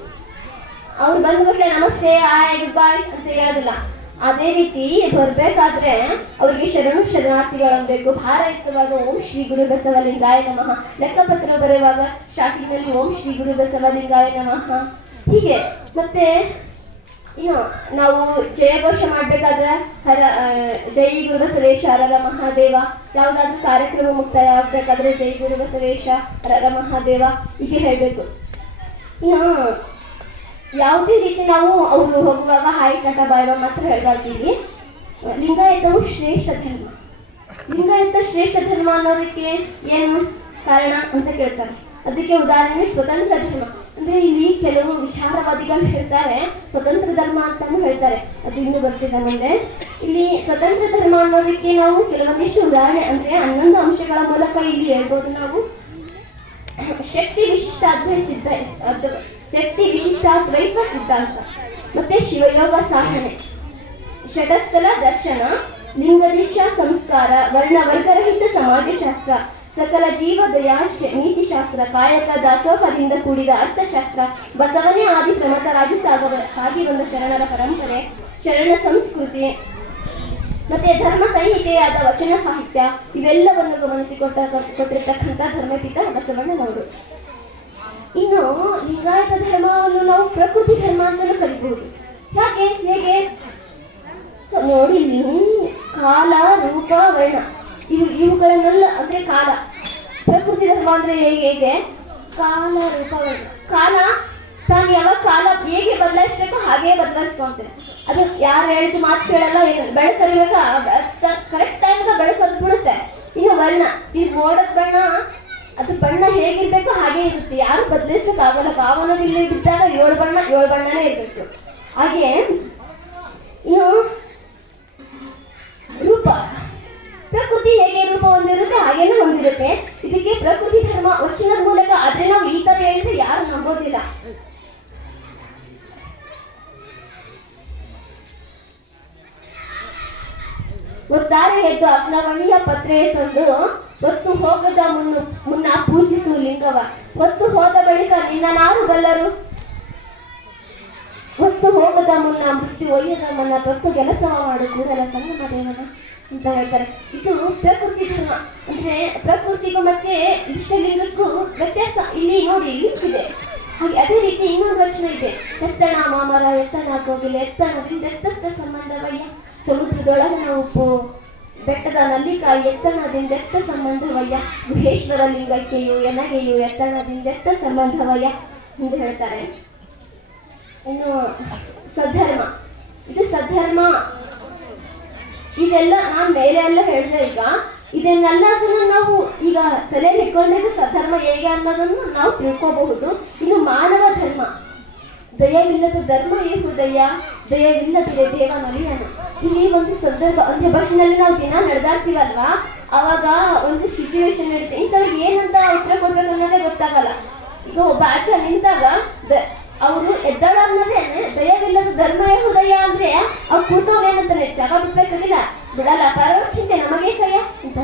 ಅವ್ರು ಬಂದ್ಬಿಟ್ರೆ ನಮಸ್ತೆ ಹಾಯ್ ಗುಡ್ ಬಾಯ್ ಅಂತ ಹೇಳೋದಿಲ್ಲ. ಅದೇ ರೀತಿ ಬರ್ಬೇಕಾದ್ರೆ ಅವ್ರಿಗೆ ಶರಣಾರ್ಥಿಗಳು ಅನ್ಬೇಕು. ಭಾರ ಎತ್ತುವಾಗ ಓಂ ಶ್ರೀ ಗುರು ಬಸವಲಿಂಗಾಯ ನಮಃ, ಲೆಕ್ಕಪತ್ರ ಬರೆಯುವಾಗ ಸ್ಟಾರ್ಟಿಂಗ್ ನಲ್ಲಿ ಓಂ ಶ್ರೀ ಗುರು ಬಸವಲಿಂಗಾಯ ನಮಃ, ಹೀಗೆ. ಮತ್ತೆ ಇನ್ನು ನಾವು ಜಯಘೋಷ ಮಾಡ್ಬೇಕಾದ್ರೆ ಜೈ ಗುರು ಬಸವೇಶ ಹರರ ಮಹಾದೇವ, ಯಾವ್ದಾದ್ರು ಕಾರ್ಯಕ್ರಮ ಮುಕ್ತಾಯ ಆಗ್ಬೇಕಾದ್ರೆ ಜೈ ಗುರು ಬಸವೇಶ ಹರರ ಮಹಾದೇವ ಹೀಗೆ ಹೇಳ್ಬೇಕು. ಇನ್ನು ಯಾವುದೇ ರೀತಿ ನಾವು ಅವರು ಹೋಗುವಾಗ ಹಾಯ್ ಟಾಟಾ ಬಾಯ್ ಮಾತ್ರ ಹೇಳ್ಬಾರ್ತೀವಿ. ಲಿಂಗಾಯತವು ಶ್ರೇಷ್ಠ ಧರ್ಮ ಅನ್ನೋದಕ್ಕೆ ಏನು ಕಾರಣ ಅಂತ ಕೇಳ್ತಾರೆ. ಅದಕ್ಕೆ ಉದಾಹರಣೆ ಸ್ವತಂತ್ರ ಧರ್ಮ. ಅಂದ್ರೆ ಇಲ್ಲಿ ಕೆಲವು ವಿಚಾರವಾದಿಗಳು ಹೇಳ್ತಾರೆ ಸ್ವತಂತ್ರ ಧರ್ಮ ಅಂತಾನು ಹೇಳ್ತಾರೆ. ಅದು ಇನ್ನು ಬರ್ತಿದೆ ಮುಂದೆ. ಇಲ್ಲಿ ಸ್ವತಂತ್ರ ಧರ್ಮ ಅನ್ನೋದಕ್ಕೆ ನಾವು ಕೆಲವೊಂದಿಷ್ಟು ಉದಾಹರಣೆ ಅಂದ್ರೆ 11 ಅಂಶಗಳ ಮೂಲಕ ಇಲ್ಲಿ ಹೇಳ್ಬೋದು ನಾವು. ಶಕ್ತಿ ವಿಶಿಷ್ಟಾದ್ವೈತ ಸಿದ್ಧಾಂತ, ಮತ್ತೆ ಶಿವಯೋಗ ಸಾಧನೆ, ಷಟಸ್ಥಲ ದರ್ಶನ, ಲಿಂಗದೀಕ್ಷಾ ಸಂಸ್ಕಾರ, ವರ್ಗರಹಿತ ಸಮಾಜಶಾಸ್ತ್ರ, ಸಕಲ ಜೀವದಯ ನೀತಿಶಾಸ್ತ್ರ, ಕಾಯಕ ದಾಸೋಹದಿಂದ ಕೂಡಿದ ಅರ್ಥಶಾಸ್ತ್ರ, ಬಸವನೇ ಆದಿ ಪ್ರಮಥರಾಗಿ ಸಾಗಿ ಬಂದ ಶರಣರ ಪರಂಪರೆ, ಶರಣ ಸಂಸ್ಕೃತಿ, ಮತ್ತೆ ಧರ್ಮ ಸಂಹಿತೆಯಾದ ವಚನ ಸಾಹಿತ್ಯ, ಇವೆಲ್ಲವನ್ನು ಗಮನಿಸಿಕೊಟ್ಟಿರ್ತಕ್ಕಂಥ ಧರ್ಮಪಿತ ಬಸವಣ್ಣನವರು. ಇನ್ನು ಲಿಂಗಾಯತ ಧರ್ಮವನ್ನು ನಾವು ಪ್ರಕೃತಿ ಧರ್ಮ ಅಂತಲೂ ಕರಿಬಹುದು. ಹೇಗೆ ನೋಡಿ, ಕಾಲ, ರೂಪ, ವರ್ಣ ಇವುಗಳನ್ನೆಲ್ಲ ಅಂದ್ರೆ ಕಾಲ. ಪ್ರಕೃತಿ ಧರ್ಮ ಅಂದ್ರೆ ಹೇಗೆ ಕಾಲ, ರೂಪ, ವರ್ಣ. ಕಾಲ ತಾನು ಯಾವಾಗ ಕಾಲ ಹೇಗೆ ಬದಲಾಯಿಸ್ಬೇಕು ಹಾಗೆ ಬದಲಾಯಿಸ್ಕೊಂತಾರೆ. ಅದು ಯಾರು ಹೇಳಿದ ಮಾತು ಕೇಳಲ್ಲ. ಏನು ಬೆಳಕರಿವಾಗ ಕರೆಕ್ಟ್ ಟೈಮ್ಗೆ ಬೆಳಕು ಬಿಡುತ್ತೆ. ಇನ್ನು ವರ್ಣ, ಈ ಮೋಡದ ಬಣ್ಣ, ಅದು ಬಣ್ಣ ಹೇಗಿರ್ಬೇಕು ಹಾಗೆ ಇರುತ್ತೆ, ಯಾರು ಬದಲಿಸ್ಲಿಕ್ಕೆ ಆಗಲ್ಲ. ಭಾವನದಲ್ಲಿ ಬಿದ್ದಾಗ 7 ಬಣ್ಣನೇ ಇರ್ಬೇಕು. ಹಾಗೆ ಇನ್ನು ರೂಪ, ಪ್ರಕೃತಿ ಹೇಗೆ ರೂಪ ಹೊಂದಿರುತ್ತೆ ಹಾಗೇನೆ ಹೊಂದಿರುತ್ತೆ. ಇದಕ್ಕೆ ಪ್ರಕೃತಿ ಧರ್ಮ ವಚನದ ಮೂಲಕ. ಆದ್ರೆ ನಾವು ಈ ತರ ಹೇಳಿದ್ರೆ ಯಾರು ನಂಬೋದಿಲ್ಲ. ಒತ್ತಾರೆ ಎದ್ದು ಅಗ್ನವಣಿಯ ಪತ್ರೆ ತಂದು ಹೊತ್ತು ಹೋಗದ ಮುನ್ನ ಪೂಜಿಸು ಲಿಂಗವ. ಹೊತ್ತು ಹೋದ ಬಳಿಕ ನಿನ್ನನಾರು ಬಲ್ಲರು. ಹೊತ್ತು ಹೋಗದ ಮುನ್ನ ಮೃತ್ಯು ಒಯ್ಯದ ಮುನ್ನ ತೊತ್ತು ಕೆಲಸವ ಮಾಡು ಕೂಡಲ ಸಂಗಮ ದೇವನ ಅಂತ ಹೇಳ್ತಾರೆ. ಇದು ಪ್ರಕೃತಿ ಧರ್ಮ. ಅಂದ್ರೆ ಪ್ರಕೃತಿಗೂ ಮತ್ತೆ ಇಷ್ಟಲಿಂಗಕ್ಕೂ ವ್ಯತ್ಯಾಸ ಇಲ್ಲಿ ನೋಡಿ ಇದೆ. ಹಾಗೆ ಅದೇ ರೀತಿ ಇನ್ನೊಂದು ವರ್ಷ ಇದೆ. ಎತ್ತಣ ಮಾಮರ ಎತ್ತಣ ಕೋಗಿಲೆ ಎತ್ತಣದಿಂದ ಎತ್ತತ್ತ ಸಂಬಂಧವಯ್ಯ. ಸಮುದ್ರದೊಳಗಿನ ಉಪ್ಪು ಬೆಟ್ಟದ ನಲ್ಲಿಕಾಯಿ ಎತ್ತಣದಿಂದ ಎತ್ತ ಸಂಬಂಧವಯ್ಯ. ಗುಹೇಶ್ವರ ಲಿಂಗಕ್ಕೆಯು ಎನಗೆಯು ಎತ್ತಣದಿಂದ ಎತ್ತ ಸಂಬಂಧವಯ್ಯ ಎಂದು ಹೇಳ್ತಾರೆ. ಇನ್ನು ಸದ್ಧರ್ಮ, ಇದು ಸದ್ಧರ್ಮ. ಇದೆಲ್ಲ ನಾನು ಮೇಲೆ ಎಲ್ಲ ಹೇಳಿದೆ. ಈಗ ಇದನ್ನೆಲ್ಲದನ್ನು ನಾವು ಈಗ ತಲೆಯಲ್ಲಿ ಇಟ್ಕೊಂಡ್ರೆ ಸದ್ಧರ್ಮ ಹೇಗೆ ಅನ್ನೋದನ್ನು ನಾವು ತಿಳ್ಕೋಬಹುದು. ಇನ್ನು ಮಾನವ ಧರ್ಮ, ದಯವಿಲ್ಲದ ಧರ್ಮ ಏ ಹೃದಯ ದಯವಿಲ್ಲದಿರೆ ದೇವನೊಲಿಯನು. ಇಲ್ಲಿ ಒಂದು ಸಂದರ್ಭ ಅಂದ್ರೆ ಬಸ್ಸಿನಲ್ಲಿ ನಾವು ದಿನ ನಡೆದಾಡ್ತೀವಲ್ವಾ, ಅವಾಗ ಒಂದು ಸಿಚುವೇಶನ್ ಇರುತ್ತೆ. ಇಂಥವ್ರಿಗೆ ಏನಂತ ಉತ್ತರ ಕೊಡ್ಬೇಕು ಅನ್ನೋದೇ ಗೊತ್ತಾಗಲ್ಲ. ಈಗ ಒಬ್ಬ ಆಚೆ ನಿಂತಾಗ ಅವರು ಎದ್ದಾಳ ಅನ್ನೋದೇನೆ ದಯವಿಲ್ಲದ ಧರ್ಮ ಹೃದಯ ಅಂದ್ರೆ ಅವ್ರು ಕೂತವ್ರೇನಂತಾನೆ ಜಾಗ ಬಿಡ್ಬೇಕಾಗಿಲ್ಲ, ಬಿಡಲ್ಲ, ಪರವಕ್ಷಿಂತೆ ನಮಗೆ ಕಯ್ಯ ಅಂತ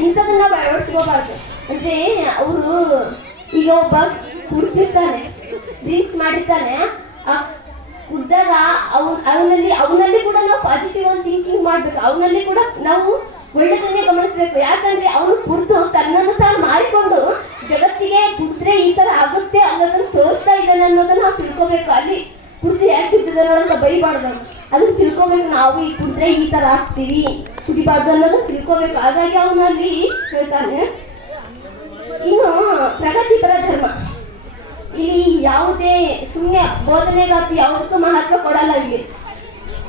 ಇಂಥದನ್ನ ನಾವು ಅಳವಡಿಸ್ಕೋಬಾರ್ದು. ಅಂದ್ರೆ ಅವರು ಈಗ ಒಬ್ಬ ಕುಡ್ತಿರ್ತಾನೆ, ಡ್ರಿಂಕ್ಸ್ ಮಾಡಿರ್ತಾನೆ, ಕುಡ್ದಾಗ ಅವನಲ್ಲಿ ಕೂಡ ನಾವು ಪಾಸಿಟಿವ್ ಒಂದು ಥಿಂಕಿಂಗ್ ಮಾಡ್ಬೇಕು. ಅವನಲ್ಲಿ ಕೂಡ ನಾವು ಒಳ್ಳೆದನ್ನೇ ಗಮನಿಸ್ಬೇಕು. ಯಾಕಂದ್ರೆ ಅವನು ಕುಡ್ದು ತನ್ನನ್ನು ತಾನು ಮಾರಿಕೊಂಡು ಜಗತ್ತಿಗೆ ಕುಡಿದ್ರೆ ಈ ತರ ಆಗುತ್ತೆ ಅನ್ನೋದನ್ನ ತೋರಿಸ್ತಾ ಇದ್ದಾನೆ ಅನ್ನೋದನ್ನ ನಾವು ತಿಳ್ಕೊಬೇಕು. ಅಲ್ಲಿ ಕುಡ್ದು ಯಾಕೆ ಕುಡ್ದಿದ್ದಾರ ಬೈಬಾರ್ದು, ಅದನ್ನ ತಿಳ್ಕೊಬೇಕು. ನಾವು ಈ ಕುಡಿದ್ರೆ ಈ ತರ ಆಗ್ತೀವಿ, ಕುಡಿಬಾರ್ದು ಅನ್ನೋದನ್ನ ತಿಳ್ಕೊಬೇಕು. ಹಾಗಾಗಿ ಅವನಲ್ಲಿ ಹೇಳ್ತಾನೆ. ಇನ್ನು ಪ್ರಗತಿಪರ ಧರ್ಮ, ಇಲ್ಲಿ ಯಾವುದೇ ಸುಮ್ಮನೆ ಬೋಧನೆಗಾತಿ ಯಾವುದಕ್ಕೂ ಮಹತ್ವ ಕೊಡಲ್ಲ. ಇಲ್ಲಿ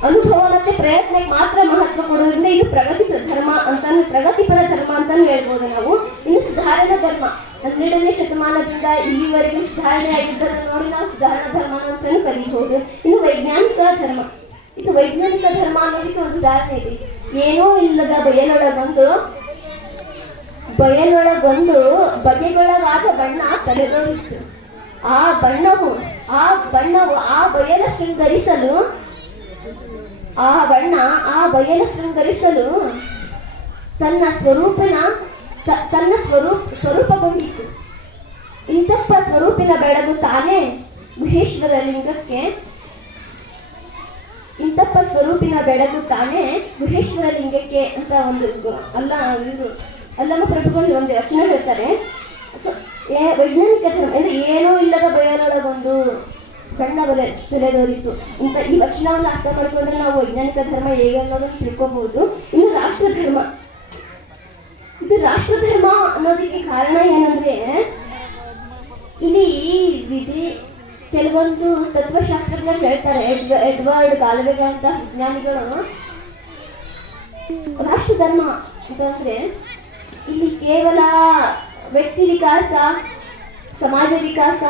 ಅನುಭವ ಮತ್ತೆ ಪ್ರಯತ್ನಕ್ಕೆ ಮಾತ್ರ ಮಹತ್ವ ಕೊಡೋದ್ರಿಂದ ಇದು ಪ್ರಗತಿಪರ ಧರ್ಮ ಅಂತಾನು ಹೇಳ್ಬೋದು ನಾವು. ಇನ್ನು ಸುಧಾರಣಾ ಧರ್ಮ, 12ನೇ ಶತಮಾನದಿಂದ ಇಲ್ಲಿವರೆಗೂ ಸುಧಾರಣೆ ಆಗಿದ್ದನ್ನು ನೋಡಿ ನಾವು ಸುಧಾರಣಾ ಧರ್ಮ ಅಂತಾನು ಕರೀಬಹುದು. ಇನ್ನು ವೈಜ್ಞಾನಿಕ ಧರ್ಮ, ಇದು ವೈಜ್ಞಾನಿಕ ಧರ್ಮ ಅನ್ನೋದಕ್ಕೆ ಒಂದು ಉದಾಹರಣೆ ಇದೆ. ಏನೂ ಇಲ್ಲದ ಬಯಲೊಳಗೊಂದು ಬಗೆಗೊಳಗಾದ ಬಣ್ಣ ತಲೆದೋರಿತ್ತು. ಆ ಬಣ್ಣವು ಆ ಬಯಲ ಶೃಂಗರಿಸಲು ತನ್ನ ಸ್ವರೂಪಗೊಂಡಿತ್ತು. ಇಂತಪ್ಪ ಸ್ವರೂಪಿನ ಬೆಳಗು ತಾನೇ ಗುಹೇಶ್ವರ ಲಿಂಗಕ್ಕೆ ಅಂತ ಒಂದು ಅಲ್ಲಮ್ಮ ಪ್ರಭುಗಳು ಒಂದು ವಚನ ಹೇಳ್ತಾರೆ. ವೈಜ್ಞಾನಿಕ ಧರ್ಮ ಅಂದ್ರೆ ಏನೂ ಇಲ್ಲದ ಬಯಲೊಳಗೊಂದು ಬಣ್ಣ ತಲೆದೋರಿತು ಅಂತ ಈ ವಚನವನ್ನು ಅರ್ಥ ಮಾಡಿಕೊಂಡ್ರೆ ನಾವು ವೈಜ್ಞಾನಿಕ ಧರ್ಮ ಹೇಗೆ ಅನ್ನೋದನ್ನು ತಿಳ್ಕೋಬಹುದು. ಇನ್ನು ರಾಷ್ಟ್ರಧರ್ಮ, ಇದು ರಾಷ್ಟ್ರಧರ್ಮ ಅನ್ನೋದಕ್ಕೆ ಕಾರಣ ಏನಂದ್ರೆ ಇಲ್ಲಿ ಕೆಲವೊಂದು ತತ್ವಶಾಸ್ತ್ರಜ್ಞರು ಹೇಳ್ತಾರೆ. ಎಡ್ವರ್ಡ್ ಗಾಲ್ವೆಗಳಂತ ವಿಜ್ಞಾನಿಗಳು ರಾಷ್ಟ್ರಧರ್ಮ ಅಂತಂದ್ರೆ ಇಲ್ಲಿ ಕೇವಲ ವ್ಯಕ್ತಿ ವಿಕಾಸ, ಸಮಾಜ ವಿಕಾಸ,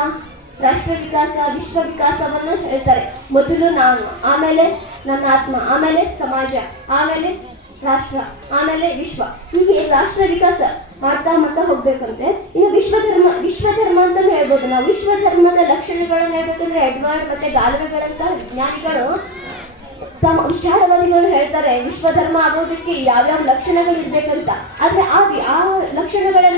ರಾಷ್ಟ್ರ ವಿಕಾಸ, ವಿಶ್ವ ವಿಕಾಸವನ್ನು ಹೇಳ್ತಾರೆ. ಮೊದಲು ನಾನು, ಆಮೇಲೆ ನನ್ನ ಆತ್ಮ, ಆಮೇಲೆ ಸಮಾಜ, ಆಮೇಲೆ ರಾಷ್ಟ್ರ, ಆಮೇಲೆ ವಿಶ್ವ, ಹೀಗೆ ರಾಷ್ಟ್ರ ವಿಕಾಸ ಮಾಡ್ತಾ ಹೋಗ್ಬೇಕಂತೆ. ಇನ್ನು ವಿಶ್ವಧರ್ಮ ಅಂತ ಹೇಳ್ಬೋದು ನಾವು. ವಿಶ್ವಧರ್ಮದ ಲಕ್ಷಣಗಳನ್ನು ಹೇಳ್ಬೇಕಂದ್ರೆ ಎಡ್ವರ್ಡ್ ಮತ್ತೆ ಗಾಲ್ವೆಗಳಂತ ವಿಜ್ಞಾನಿಗಳು ತಮ್ಮ ವಿಚಾರವಾದಿಗಳು ಹೇಳ್ತಾರೆ ವಿಶ್ವಧರ್ಮ ಆಗೋದಕ್ಕೆ ಯಾವ್ಯಾವ ಲಕ್ಷಣಗಳು ಇರ್ಬೇಕಂತ. ಆದ್ರೆ ಆ ಲಕ್ಷಣಗಳೆಲ್ಲ